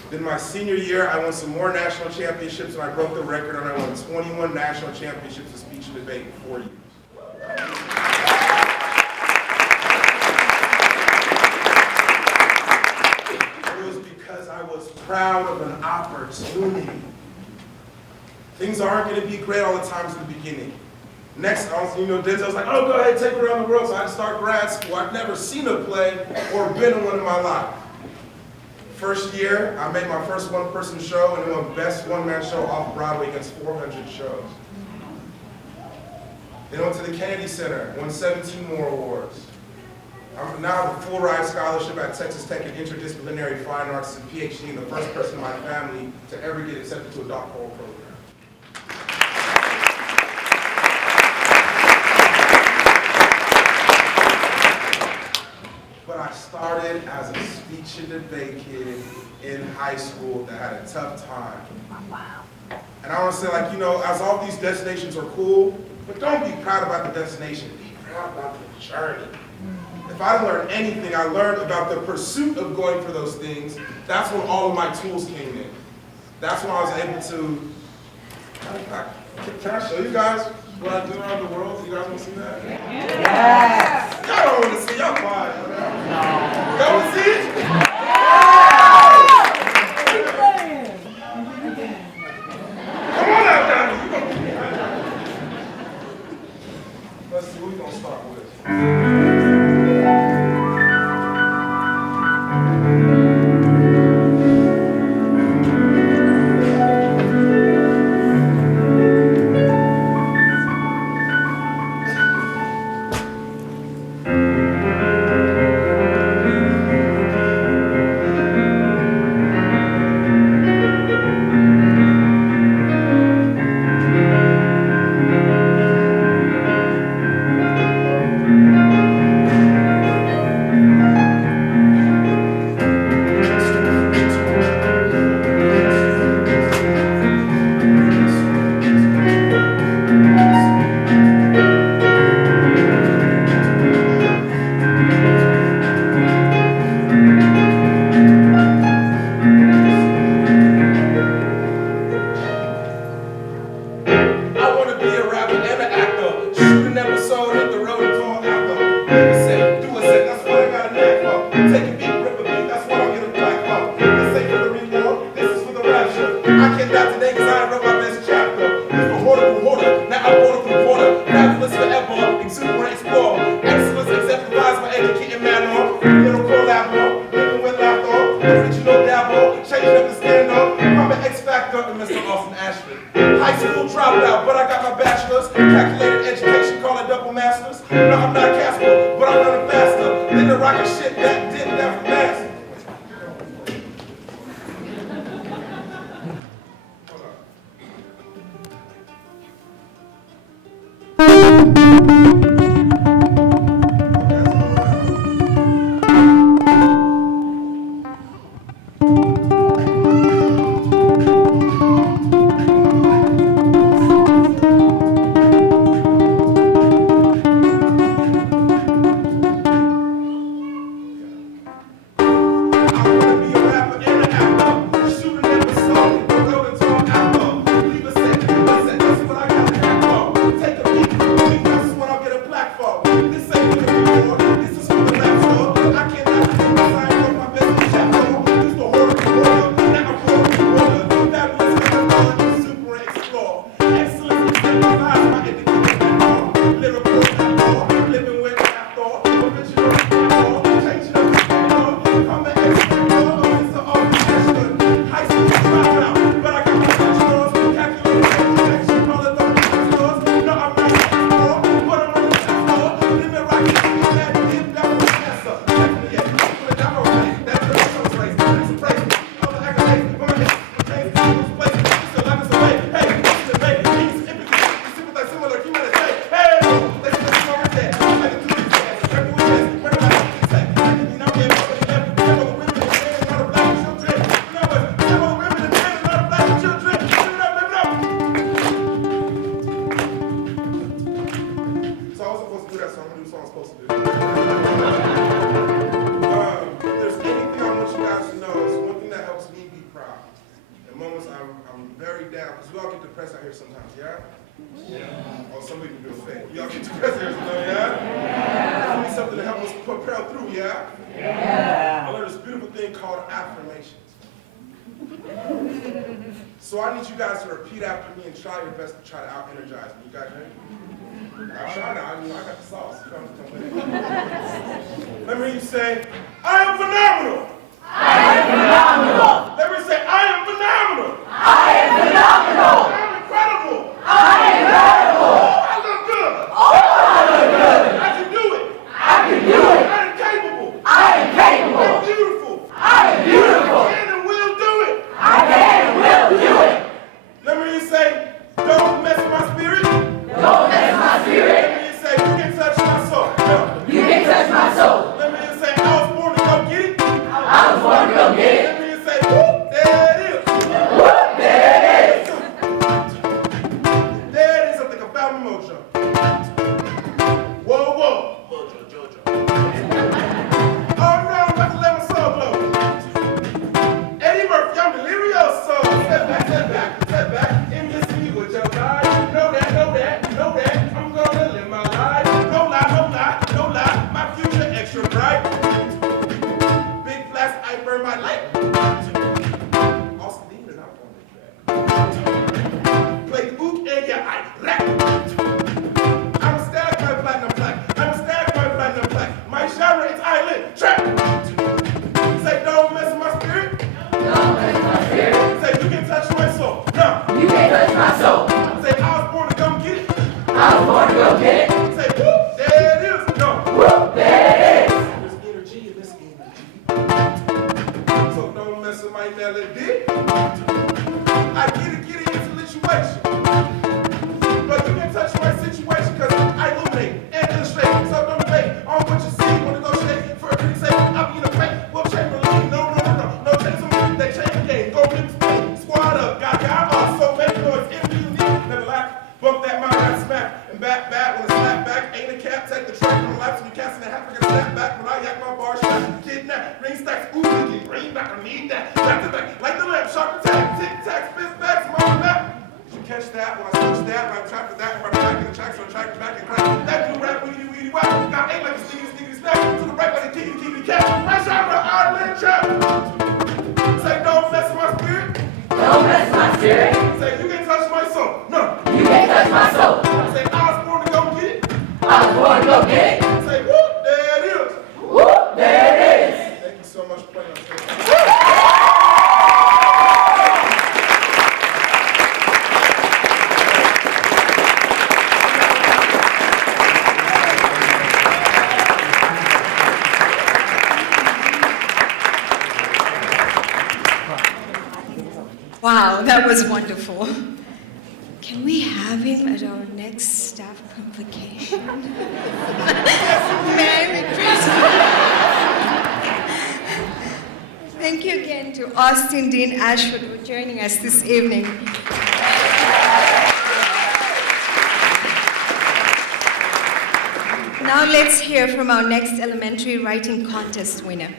Then my senior year, I won some more national championships, and I broke the record, and I won 21 national championships in speech and debate in 4 years. It was because I was proud of an opportunity. Things aren't going to be great all the time in the beginning. Next, Denzel's like, oh, go ahead, take it around the world. So I had to start grad school. I've never seen a play or been in one in my life. First year, I made my first one-person show, and it won Best One-Man Show off Broadway against 400 shows. Then I went to the Kennedy Center, won 17 more awards. I now have a full ride scholarship at Texas Tech in interdisciplinary fine arts and PhD, and the first person in my family to ever get accepted to a doctoral program. But I started as a speech and debate kid in high school that had a tough time. Wow. And I want to say, as all these destinations are cool, but don't be proud about the destination. Be proud about the journey. If I learned anything, I learned about the pursuit of going for those things. That's when all of my tools came in. That's when I was able to, can I show you guys what I do around the world? You guys want to see that? Yes! Y'all don't want to see, y'all quiet. Y'all want to see it? Come on out, Donnie. Let's see, what we going to start with? here sometimes, yeah? Yeah. Oh, some of you feel fake. Y'all get depressed here sometimes, yeah? We need something to help us propel through, yeah? Yeah. I learned this beautiful thing called affirmations. So I need you guys to repeat after me and try your best to try to out-energize me. You guys ready? I'll try now. I got the sauce. Come with it. Let me hear you say, I am phenomenal. I am phenomenal. Let me say, I am phenomenal. I am phenomenal. I am incredible. I am incredible. Oh, I look good. Oh, I look good. I can do it. I can do it. I am capable. I am capable. I am beautiful. I am beautiful. I can and will do it. I can and will do it. Let me hear you say, don't mess with my spirit. Don't mess with my spirit. Let me hear you say, you can touch my soul. No. You can touch my soul. Let me hear you say, I was born to go get it. I was born to go get it. Let me hear you say, whoop, there it is. Whoop, there it is. There it is. I think I found my mojo. Whoa, whoa. Mojo, Jojo. Oh no, I'm about to let my soul blow. Eddie Murphy, I'm delirioso. Step back, step back, step back. And listen me with your eyes. Know that, know that, know that. I'm gonna live my life. No lie, no lie, no lie. My future extra bright. Big flash, I burn my light. Austin Dean and I'm on the track. Play the boot and yeah, I rap. I'm a stag, my platinum plaque. I'm a stag, my platinum plaque. My genre is island trap. Say don't mess with my spirit. Don't mess with my spirit. Say you can touch my soul. No. You can't touch my soul. Say I was born to come get it. I was born to go get it. Say whoop, there it is. No. Whoop, there it is. There's energy in this energy. So don't mess with my melody. I get it into the situation. But you can touch my situation because I illuminate and illustrate. So don't debate on what you see. Want to go shake for a pretty sake. I'll be in the paint. We'll change the lead. No. No change the lead. They change the game. Go get the squad up. Got also make noise. If you need, never lack. Bump that mouth and smack. And back when I snap back. Ain't a cap. Take the track from the life. So you cast in the half. I gotta snap back when I yak my bar shot. Kidnap. Ring stacks. Ooh, you can bring back. I need that. Back to back. Like the lamp. Shark attack. Tic tac. Spit back. Small map. Catch that when I switch that, when I trap for that, when I back in the track, so I track back and crack. That do rap, weedy whack. Now ain't like a sneaky snap. To the right like a kitty cat. My genre, island trap. Say don't mess with my spirit. Don't mess with my spirit. Say you can touch my soul. No. You can't touch my soul. Say I was born to go get it. I was born to go get it. Say whoop, there it is. Whoop, there it is. Thank you so much for playing on stage. Wow, that was wonderful. Can we have him at our next staff convocation? Merry Christmas. Thank you again to Austin Dean Ashford for joining us this evening. Now let's hear from our next elementary writing contest winner.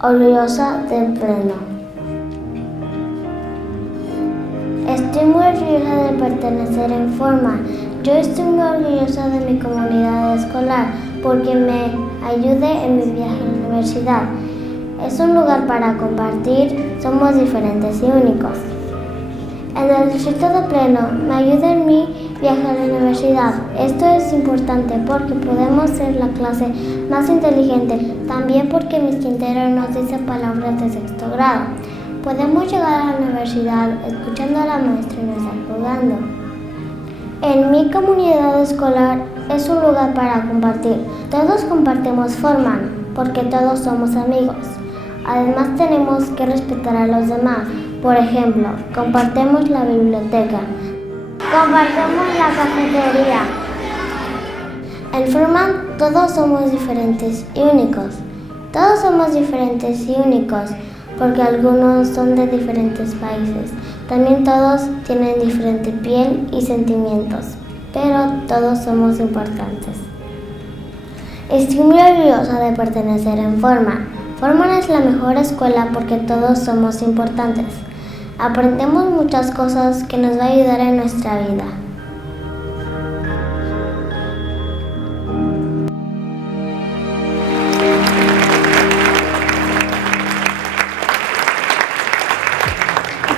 Orgullosa del pleno. Estoy muy orgullosa de pertenecer en forma. Yo estoy muy orgullosa de mi comunidad escolar porque me ayude en mi viaje a la universidad. Es un lugar para compartir, somos diferentes y únicos. En el distrito de Pleno me ayuda en mi viaje a la universidad. Esto es importante porque podemos ser la clase más inteligente, también porque mis quinteros nos dicen palabras de sexto grado. Podemos llegar a la universidad escuchando a la maestra y no estar jugando. En mi comunidad escolar es un lugar para compartir. Todos compartimos forma porque todos somos amigos. Además tenemos que respetar a los demás. Por ejemplo, compartimos la biblioteca. Compartimos la cafetería. En Furman todos somos diferentes y únicos. Todos somos diferentes y únicos porque algunos son de diferentes países. También todos tienen diferente piel y sentimientos, pero todos somos importantes. Estoy muy orgullosa de pertenecer en Forman. Forman es la mejor escuela porque todos somos importantes. Aprendemos muchas cosas que nos va a ayudar en nuestra vida.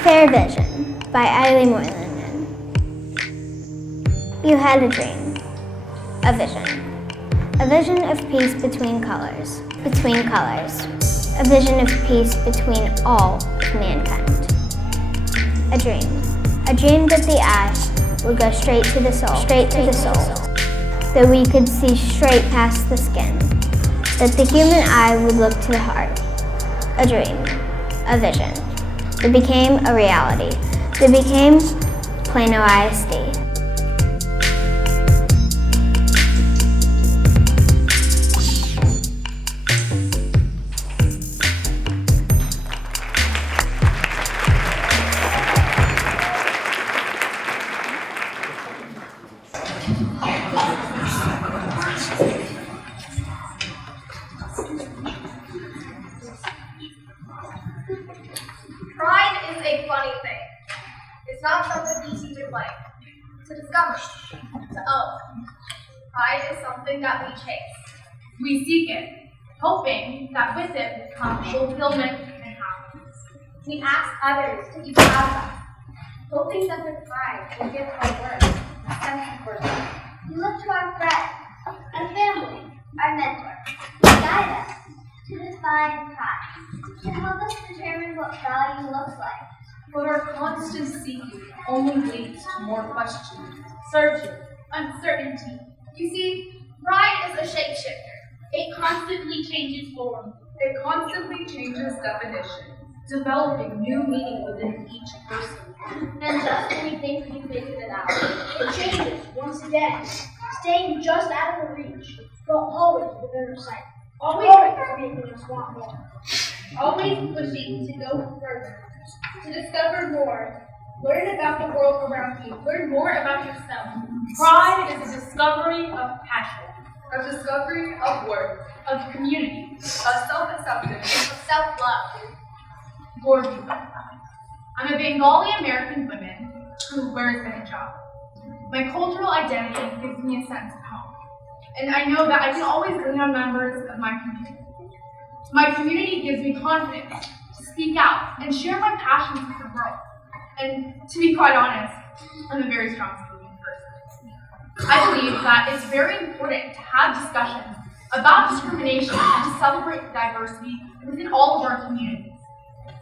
Fair Vision by Eiley Moylan. You had a dream, a vision of peace between colors, a vision of peace between all of mankind. A dream that the ash would go straight to the soul, that we could see straight past the skin, that the human eye would look to the heart. A dream, a vision. That became a reality. That became Plano ISD. Pride is a funny thing. It's not something easy to claim, to discover, to own. Pride is something that we chase. We seek it, hoping that with it comes fulfillment and happiness. We ask others to be proud of us, hoping that their pride will give our work a sense of worth. We look to our friends, our family, our mentors, to guide us, to define pride, to help us determine what value looks like. But our constant seeking only leads to more questions, searching, uncertainty. You see, pride is a shapeshifter. It constantly changes form. It constantly changes definition, developing new meaning within each person. And just when we think we figured it out, it changes once again, staying just out of our reach, but always within our sight. Always making us want more. Always pushing to go further, to discover more, learn about the world around you, learn more about yourself. Pride is a discovery of passion, a discovery of worth, of community, of self-acceptance, of self-love. Gorgeous. I'm a Bengali American woman who wears a hijab. My cultural identity gives me a sense of home, and I know that I can always lean on members of my community. My community gives me confidence to speak out and share my passions with the world. And to be quite honest, I'm a very strong-spoken person. I believe that it's very important to have discussions about discrimination and to celebrate diversity within all of our communities.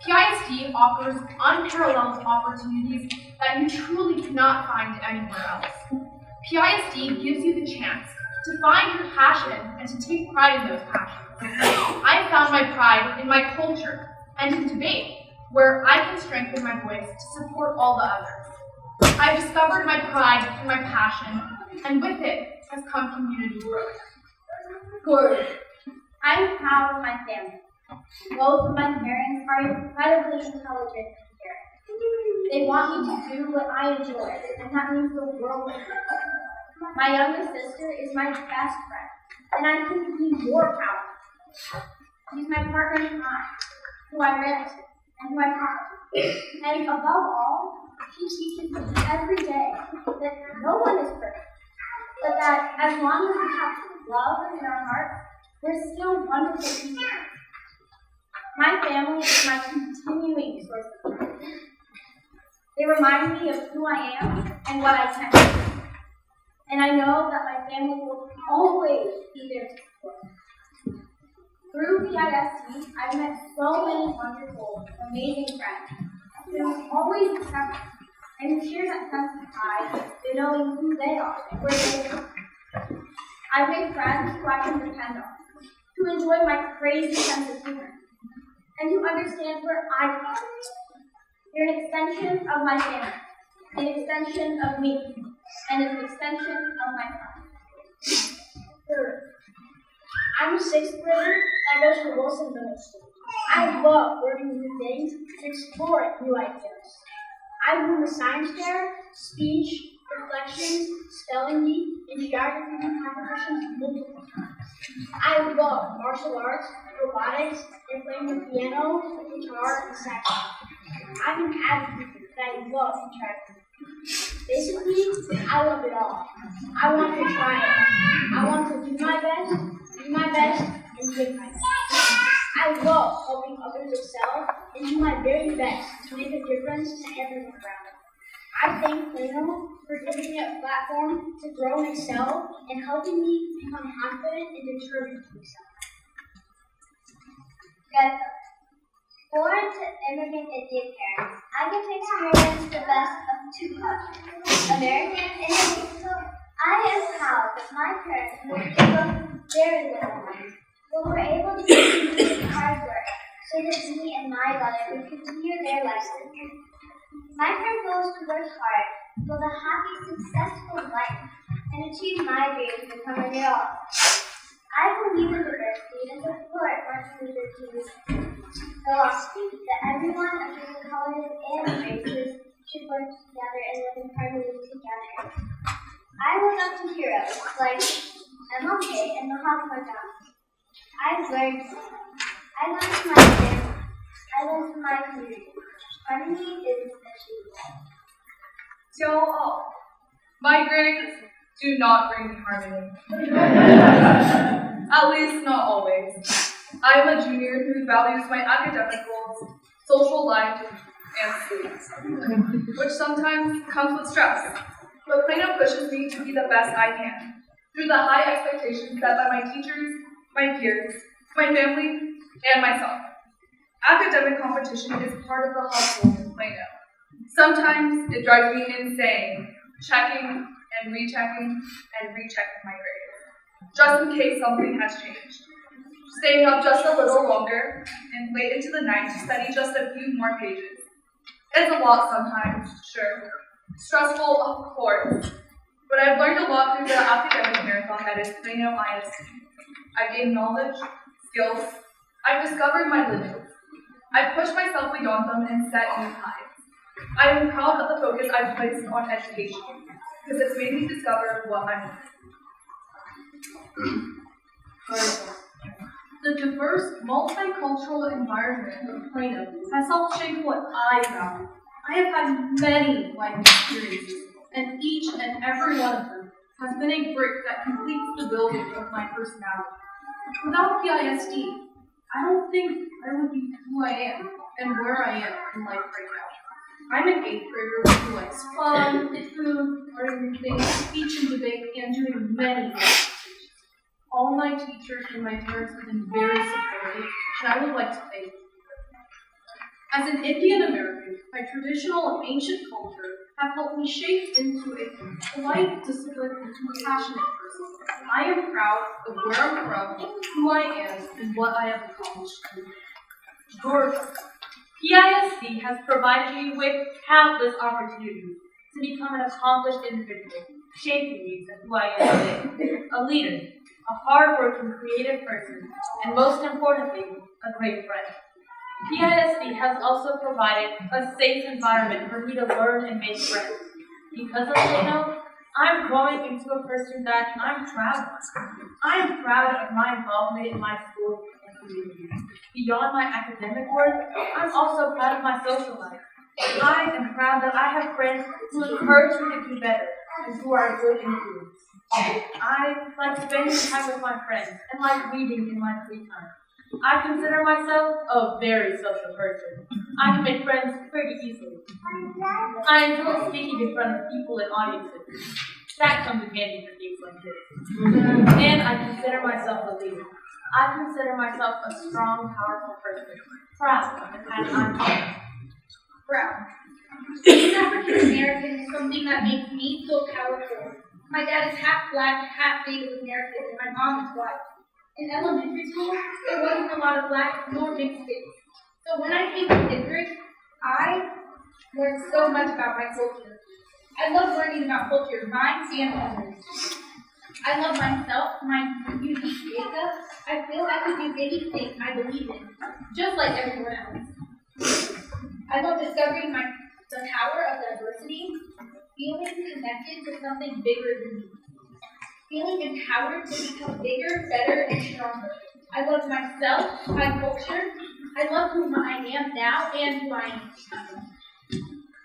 PISD offers unparalleled opportunities that you truly cannot find anywhere else. PISD gives you the chance to find your passion and to take pride in those passions. I found my pride in my culture and in debate, where I can strengthen my voice to support all the others. I've discovered my pride through my passion, and with it has come community growth. Good. I'm proud of my family. Both of my parents are incredibly intelligent and caring. They want me to do what I enjoy, and that means the world to me. My younger sister is my best friend, and I couldn't be more proud. She's my partner in crime, who I rent and who I talk to. And above all, she teaches me every day that no one is perfect, but that as long as we have love in our hearts, we're still wonderful people. My family is my continuing source of pride. They remind me of who I am and what I can do. And I know that my family will always be there to support me. Through PISD, I've met so many wonderful, amazing friends who always accept me and who share that sense of pride in knowing who they are and where they come from. I've made friends who I can depend on, who enjoy my crazy sense of humor, and who understand where I come from. They're an extension of my family, an extension of me, and an extension of my pride. Third, I'm a sixth grader that goes to Wilson Middle School. I love learning new things and exploring new ideas. I won the science fair, speech, reflections, spelling bee, and geography competitions multiple times. I love martial arts, robotics, and playing the piano, guitar, and saxophone. I'm an athlete that I love to travel. Basically, I love it all. I want to try it. I want to do my best, and give my best. I love helping others excel and do my very best to make a difference to everyone around me. I thank Plano for giving me a platform to grow and excel and helping me become confident and determined to excel. Good. Born to immigrant Indian parents, I get to experience the best of two cultures, American and Indian. I am proud that my parents worked to give very little money, but were able to continue hard work so that me and my brother would continue their lifestyle. My current goal is to work hard, build a happy, successful life, and achieve my dreams of becoming it all. I believe in diversity and support Martin Luther King's philosophy that everyone of different colors and races should work together and live in harmony together. I look up to heroes like MLK and Mahatma Gandhi. I've learned I learned from my family. I learned from my community. Harmony is achievable. So, my grades do not bring me harmony. At least not always. I am a junior who values my academic goals, social life, and sleep, which sometimes comes with stress. But Plano pushes me to be the best I can through the high expectations set by my teachers, my peers, my family, and myself. Academic competition is part of the hustle in Plano. Sometimes it drives me insane, checking and rechecking my grades, just in case something has changed. Staying up just a little longer and late into the night to study just a few more pages. It's a lot sometimes, sure. Stressful, of course. But I've learned a lot through the academic marathon that is Plano ISD. I've gained knowledge, skills. I've discovered my limits. I've pushed myself beyond them and set new highs. I am proud of the focus I've placed on education, because it's made me discover what I'm worth. The diverse, multicultural environment of Plano has helped shape what I value. I have had many life experiences, and each and every one of them has been a brick that completes the building of my personality. Without PISD, I don't think I would be who I am and where I am in life right now. I'm an 8th grader who likes fun, food, learning new things, speech and debate, and doing many things. All my teachers and my parents have been very supportive, and I would like to thank you. As an Indian American, my traditional and ancient culture have helped me shape into a polite, disciplined, and compassionate person. I am proud of where I'm from, who I am, and what I have accomplished. Georgia. PISD has provided me with countless opportunities to become an accomplished individual, shaping me to who I am today. A leader, a hard-working, creative person, and most importantly, a great friend. PISD has also provided a safe environment for me to learn and make friends. Because of Plano, I'm growing into a person that I'm proud of. I am proud of my involvement in my school and community. Beyond my academic work, I'm also proud of my social life. I am proud that I have friends who encourage me to be better and who are a good influence. I like spending time with my friends and like reading in my free time. I consider myself a very social person. I can make friends pretty easily. I enjoy speaking in front of people and audiences. That comes in handy for things like this. And I consider myself a leader. I consider myself a strong, powerful person. Proud of the kind I'm Proud. Being African American is something that makes me feel powerful. My dad is half black, half Native American, and my mom is white. In elementary school, there wasn't a lot of black nor mixed kids. So when I came to District, I learned so much about my culture. I love learning about culture, mine and others. I love myself, my unique makeup. I feel I can do anything I believe in, just like everyone else. I love discovering the power of diversity. feeling connected to something bigger than me, feeling empowered to become bigger, better, and stronger. I love myself, my culture. I love who I am now and who I am becoming.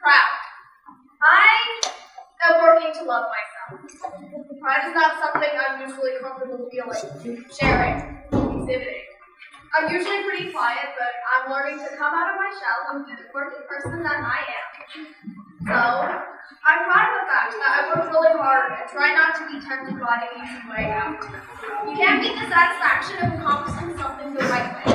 Proud. I am working to love myself. Pride is not something I'm usually comfortable feeling, sharing, exhibiting. I'm usually pretty quiet, but I'm learning to come out of my shell and be the quirky person that I am. So, I'm proud of the fact that I work really hard and try not to be tempted by an easy way out. You can't beat the satisfaction of accomplishing something the right way.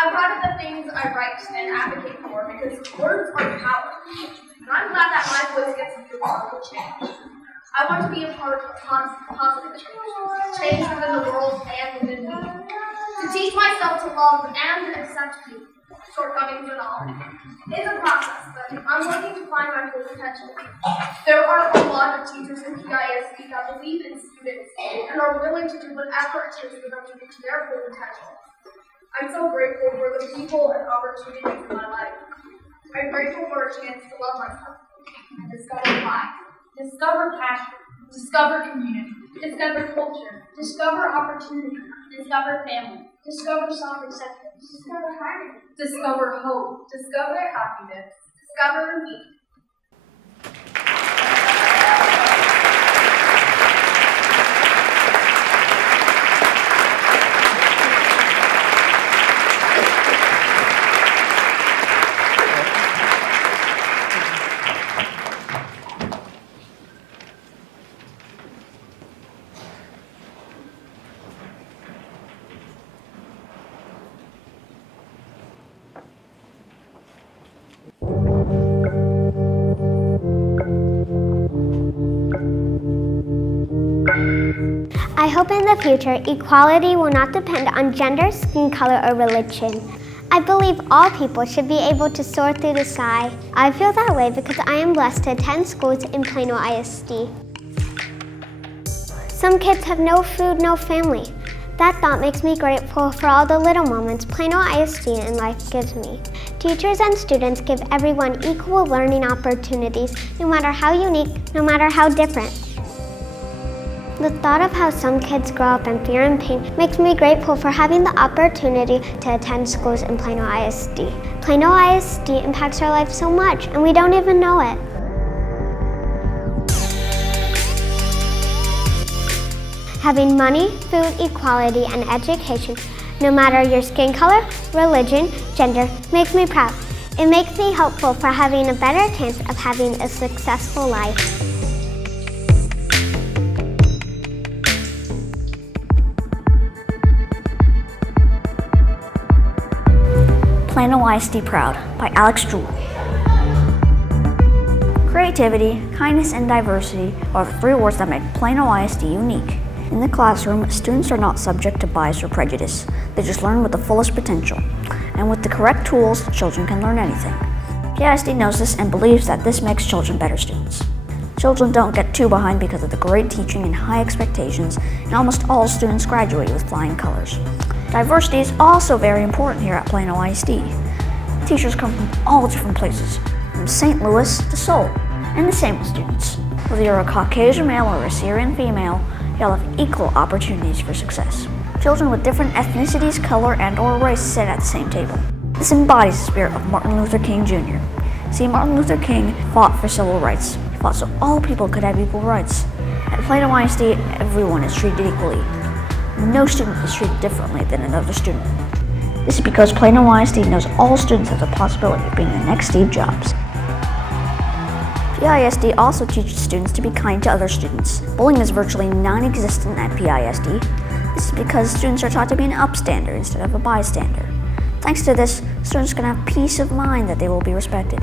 I'm proud of the things I write and advocate for because words are power. And I'm glad that my voice gets to be a part of change. I want to be a part of positive change within the world and within me. To teach myself to love and accept people, shortcomings and all, is a process, but I'm working to find my full potential. There are a lot of teachers in PISD that believe in students and are willing to do whatever it takes for them to reach their full potential. I'm so grateful for the people and opportunities in my life. I'm grateful for a chance to love myself and discover life, discover passion, discover community, discover culture, discover opportunity, discover family, discover self-acceptance, discover harmony, discover hope, discover happiness, discover me. I hope in the future, equality will not depend on gender, skin color, or religion. I believe all people should be able to soar through the sky. I feel that way because I am blessed to attend schools in Plano ISD. Some kids have no food, no family. That thought makes me grateful for all the little moments Plano ISD and life gives me. Teachers and students give everyone equal learning opportunities, no matter how unique, no matter how different. The thought of how some kids grow up in fear and pain makes me grateful for having the opportunity to attend schools in Plano ISD. Plano ISD impacts our life so much, and we don't even know it. Having money, food, equality, and education, no matter your skin color, religion, gender, makes me proud. It makes me hopeful for having a better chance of having a successful life. Plano ISD Proud by Alex Jewell. Creativity, kindness, and diversity are the three words that make Plano ISD unique. In the classroom, students are not subject to bias or prejudice. They just learn with the fullest potential. And with the correct tools, children can learn anything. PISD knows this and believes that this makes children better students. Children don't get too behind because of the great teaching and high expectations, and almost all students graduate with flying colors. Diversity is also very important here at Plano ISD. Teachers come from all different places, from St. Louis to Seoul, and the same with students. Whether you're a Caucasian male or a Syrian female, you'll have equal opportunities for success. Children with different ethnicities, color, and/or race sit at the same table. This embodies the spirit of Martin Luther King Jr. See, Martin Luther King fought for civil rights. He fought so all people could have equal rights. At Plano ISD, everyone is treated equally. No student is treated differently than another student. This is because Plano ISD knows all students have the possibility of being the next Steve Jobs. PISD also teaches students to be kind to other students. Bullying is virtually non-existent at PISD. This is because students are taught to be an upstander instead of a bystander. Thanks to this, students can have peace of mind that they will be respected.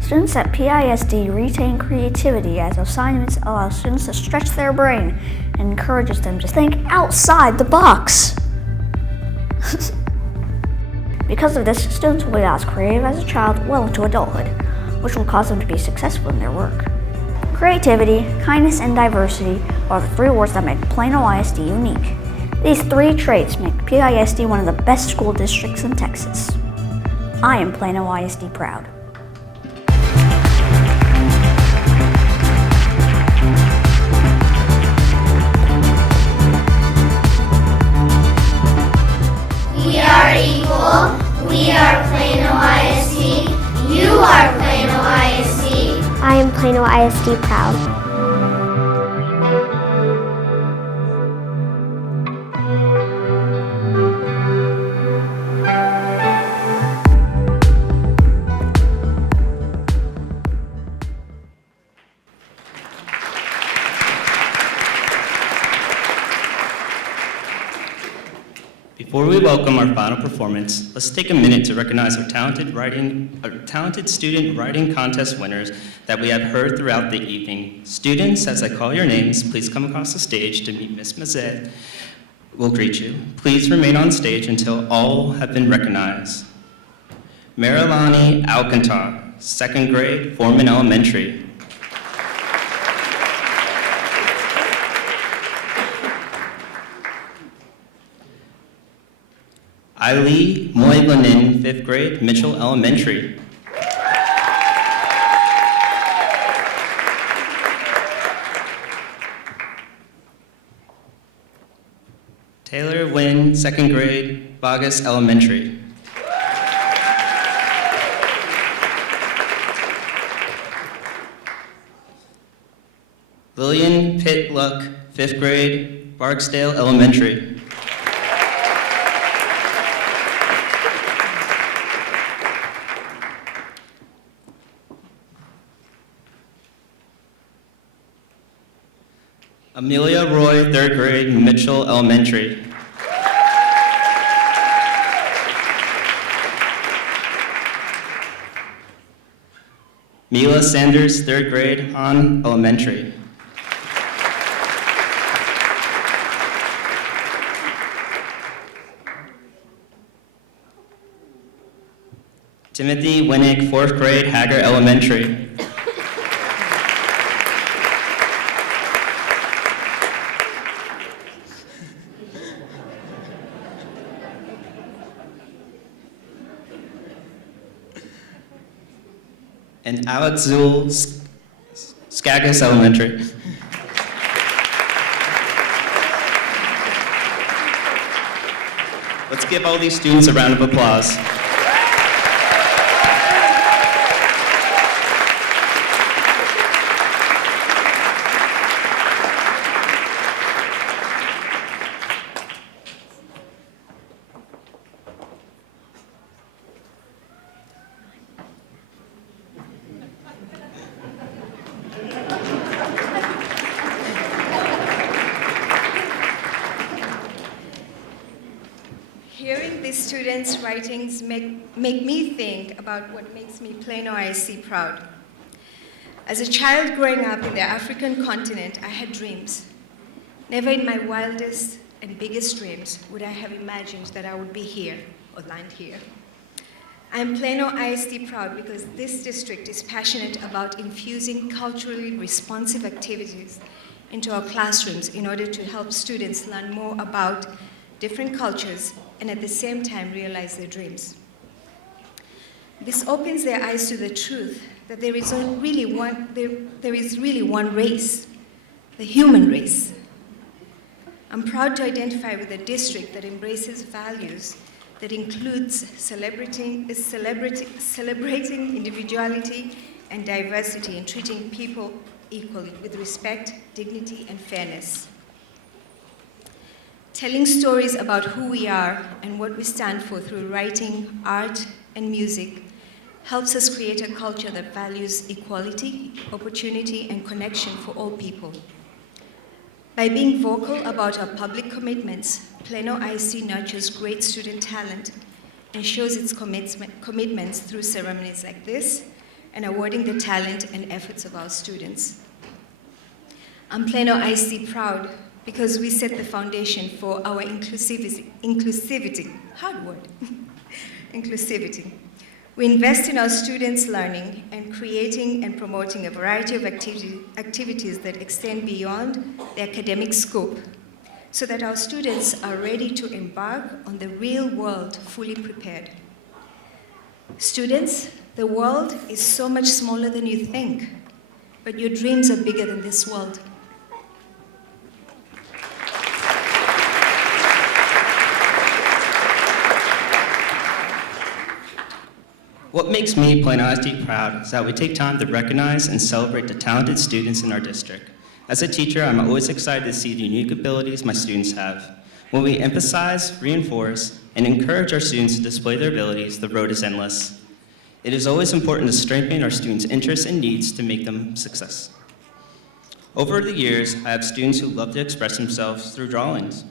Students at PISD retain creativity as assignments allow students to stretch their brain and encourages them to think outside the box. Because of this, students will be as creative as a child well into adulthood, which will cause them to be successful in their work. Creativity, kindness, and diversity are the three words that make Plano ISD unique. These three traits make PISD one of the best school districts in Texas. I am Plano ISD proud. Plano ISD proud. Before we welcome our final performance, let's take a minute to recognize our talented student writing contest winners that we have heard throughout the evening. Students, as I call your names, please come across the stage to meet Ms. Mazet. We'll greet you. Please remain on stage until all have been recognized. Marilani Alcantar, 2nd grade, Foreman Elementary. Ailey Moilanen, 5th grade, Mitchell Elementary. Taylor Wynn, 2nd grade, Bogus Elementary. Lillian Pitluck, 5th grade, Barksdale Elementary. Amelia Roy, 3rd grade, Mitchell Elementary. Mila Sanders, 3rd grade, Hahn Elementary. Timothy Winnick, 4th grade, Hager Elementary. And Alex Zool, Skagis Elementary. Let's give all these students a round of applause. Hearing these students' writings make me think about what makes me Plano ISD proud. As a child growing up in the African continent, I had dreams. Never in my wildest and biggest dreams would I have imagined that I would be here or land here. I am Plano ISD proud because this district is passionate about infusing culturally responsive activities into our classrooms in order to help students learn more about different cultures and at the same time realize their dreams. This opens their eyes to the truth that there is really one race, the human race. I'm proud to identify with a district that embraces values that includes celebrating individuality and diversity and treating people equally with respect, dignity, and fairness. Telling stories about who we are and what we stand for through writing, art, and music helps us create a culture that values equality, opportunity, and connection for all people. By being vocal about our public commitments, Plano ISD nurtures great student talent and shows its commitments through ceremonies like this and awarding the talent and efforts of our students. I'm Plano ISD proud because we set the foundation for our inclusivity, hard word, inclusivity. We invest in our students' learning and creating and promoting a variety of activities that extend beyond the academic scope so that our students are ready to embark on the real world fully prepared. Students, the world is so much smaller than you think, but your dreams are bigger than this world. What makes me, Plano ISD, proud is that we take time to recognize and celebrate the talented students in our district. As a teacher, I'm always excited to see the unique abilities my students have. When we emphasize, reinforce, and encourage our students to display their abilities, the road is endless. It is always important to strengthen our students' interests and needs to make them success. Over the years, I have students who love to express themselves through drawings.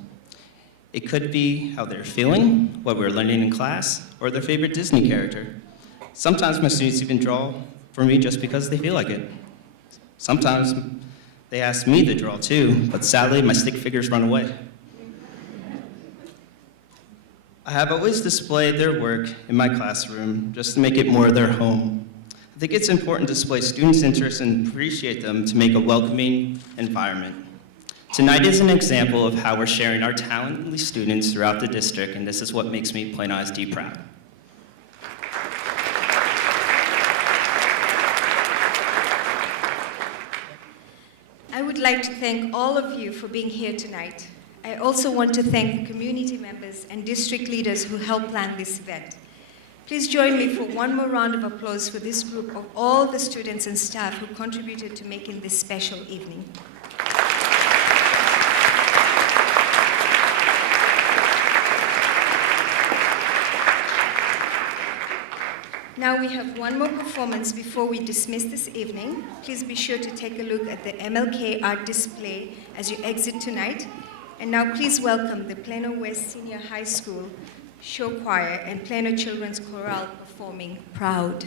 It could be how they're feeling, what we're learning in class, or their favorite Disney character. Sometimes my students even draw for me just because they feel like it. Sometimes they ask me to draw too, but sadly my stick figures run away. I have always displayed their work in my classroom just to make it more their home. I think it's important to display students' interest and appreciate them to make a welcoming environment. Tonight is an example of how we're sharing our talented students throughout the district, and this is what makes me Plano ISD proud. I would like to thank all of you for being here tonight. I also want to thank the community members and district leaders who helped plan this event. Please join me for one more round of applause for this group of all the students and staff who contributed to making this special evening. Now we have one more performance before we dismiss this evening. Please be sure to take a look at the MLK art display as you exit tonight. And now please welcome the Plano West Senior High School Show Choir and Plano Children's Chorale performing Proud.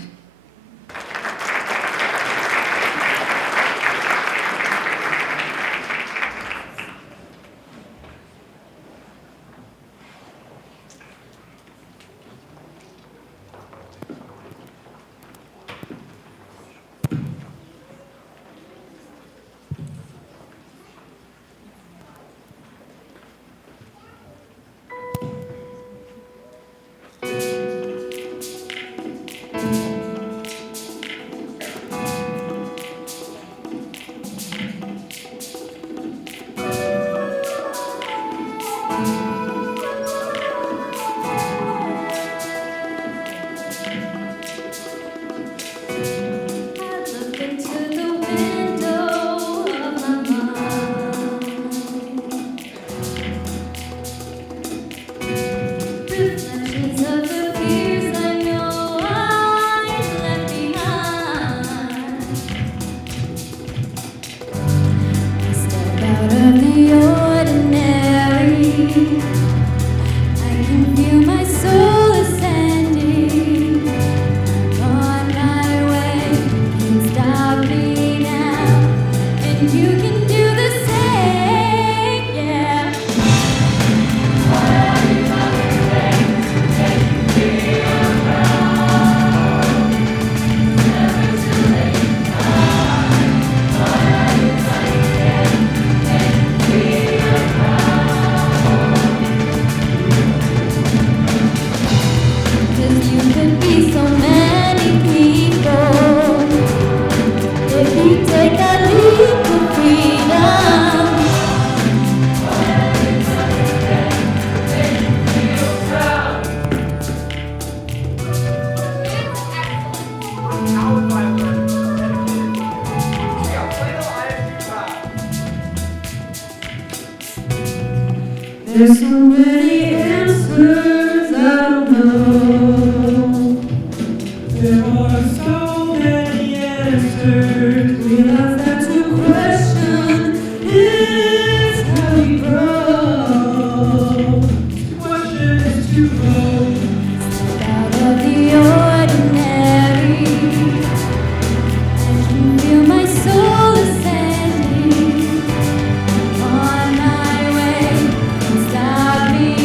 There's so many answers I don't know. There are so many answers. Realize that the question is how you grow. The question is to grow. Step out of the ordinary. I can feel my soul ascending on my way. Stop me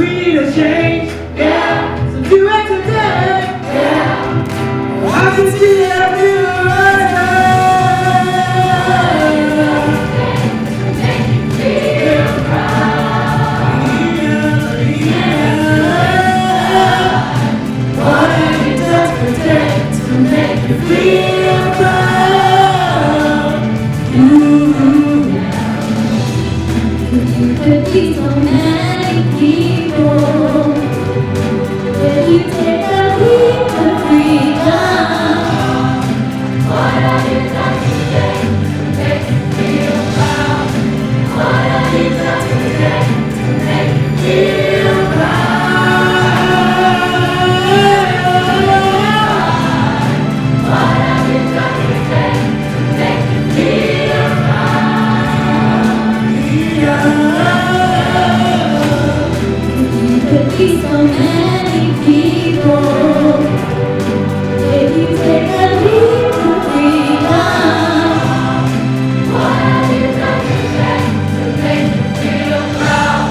We need a change, yeah. So do it today, yeah. I can see it everywhere. What have you done today to make you feel proud? You could be so many people if you take a leap of freedom. What have you done today to make you feel proud? What have you done today to make you feel proud? What have you done today to make you feel proud? You could be so many people if you take a leap of freedom. What have you done today to make you feel proud?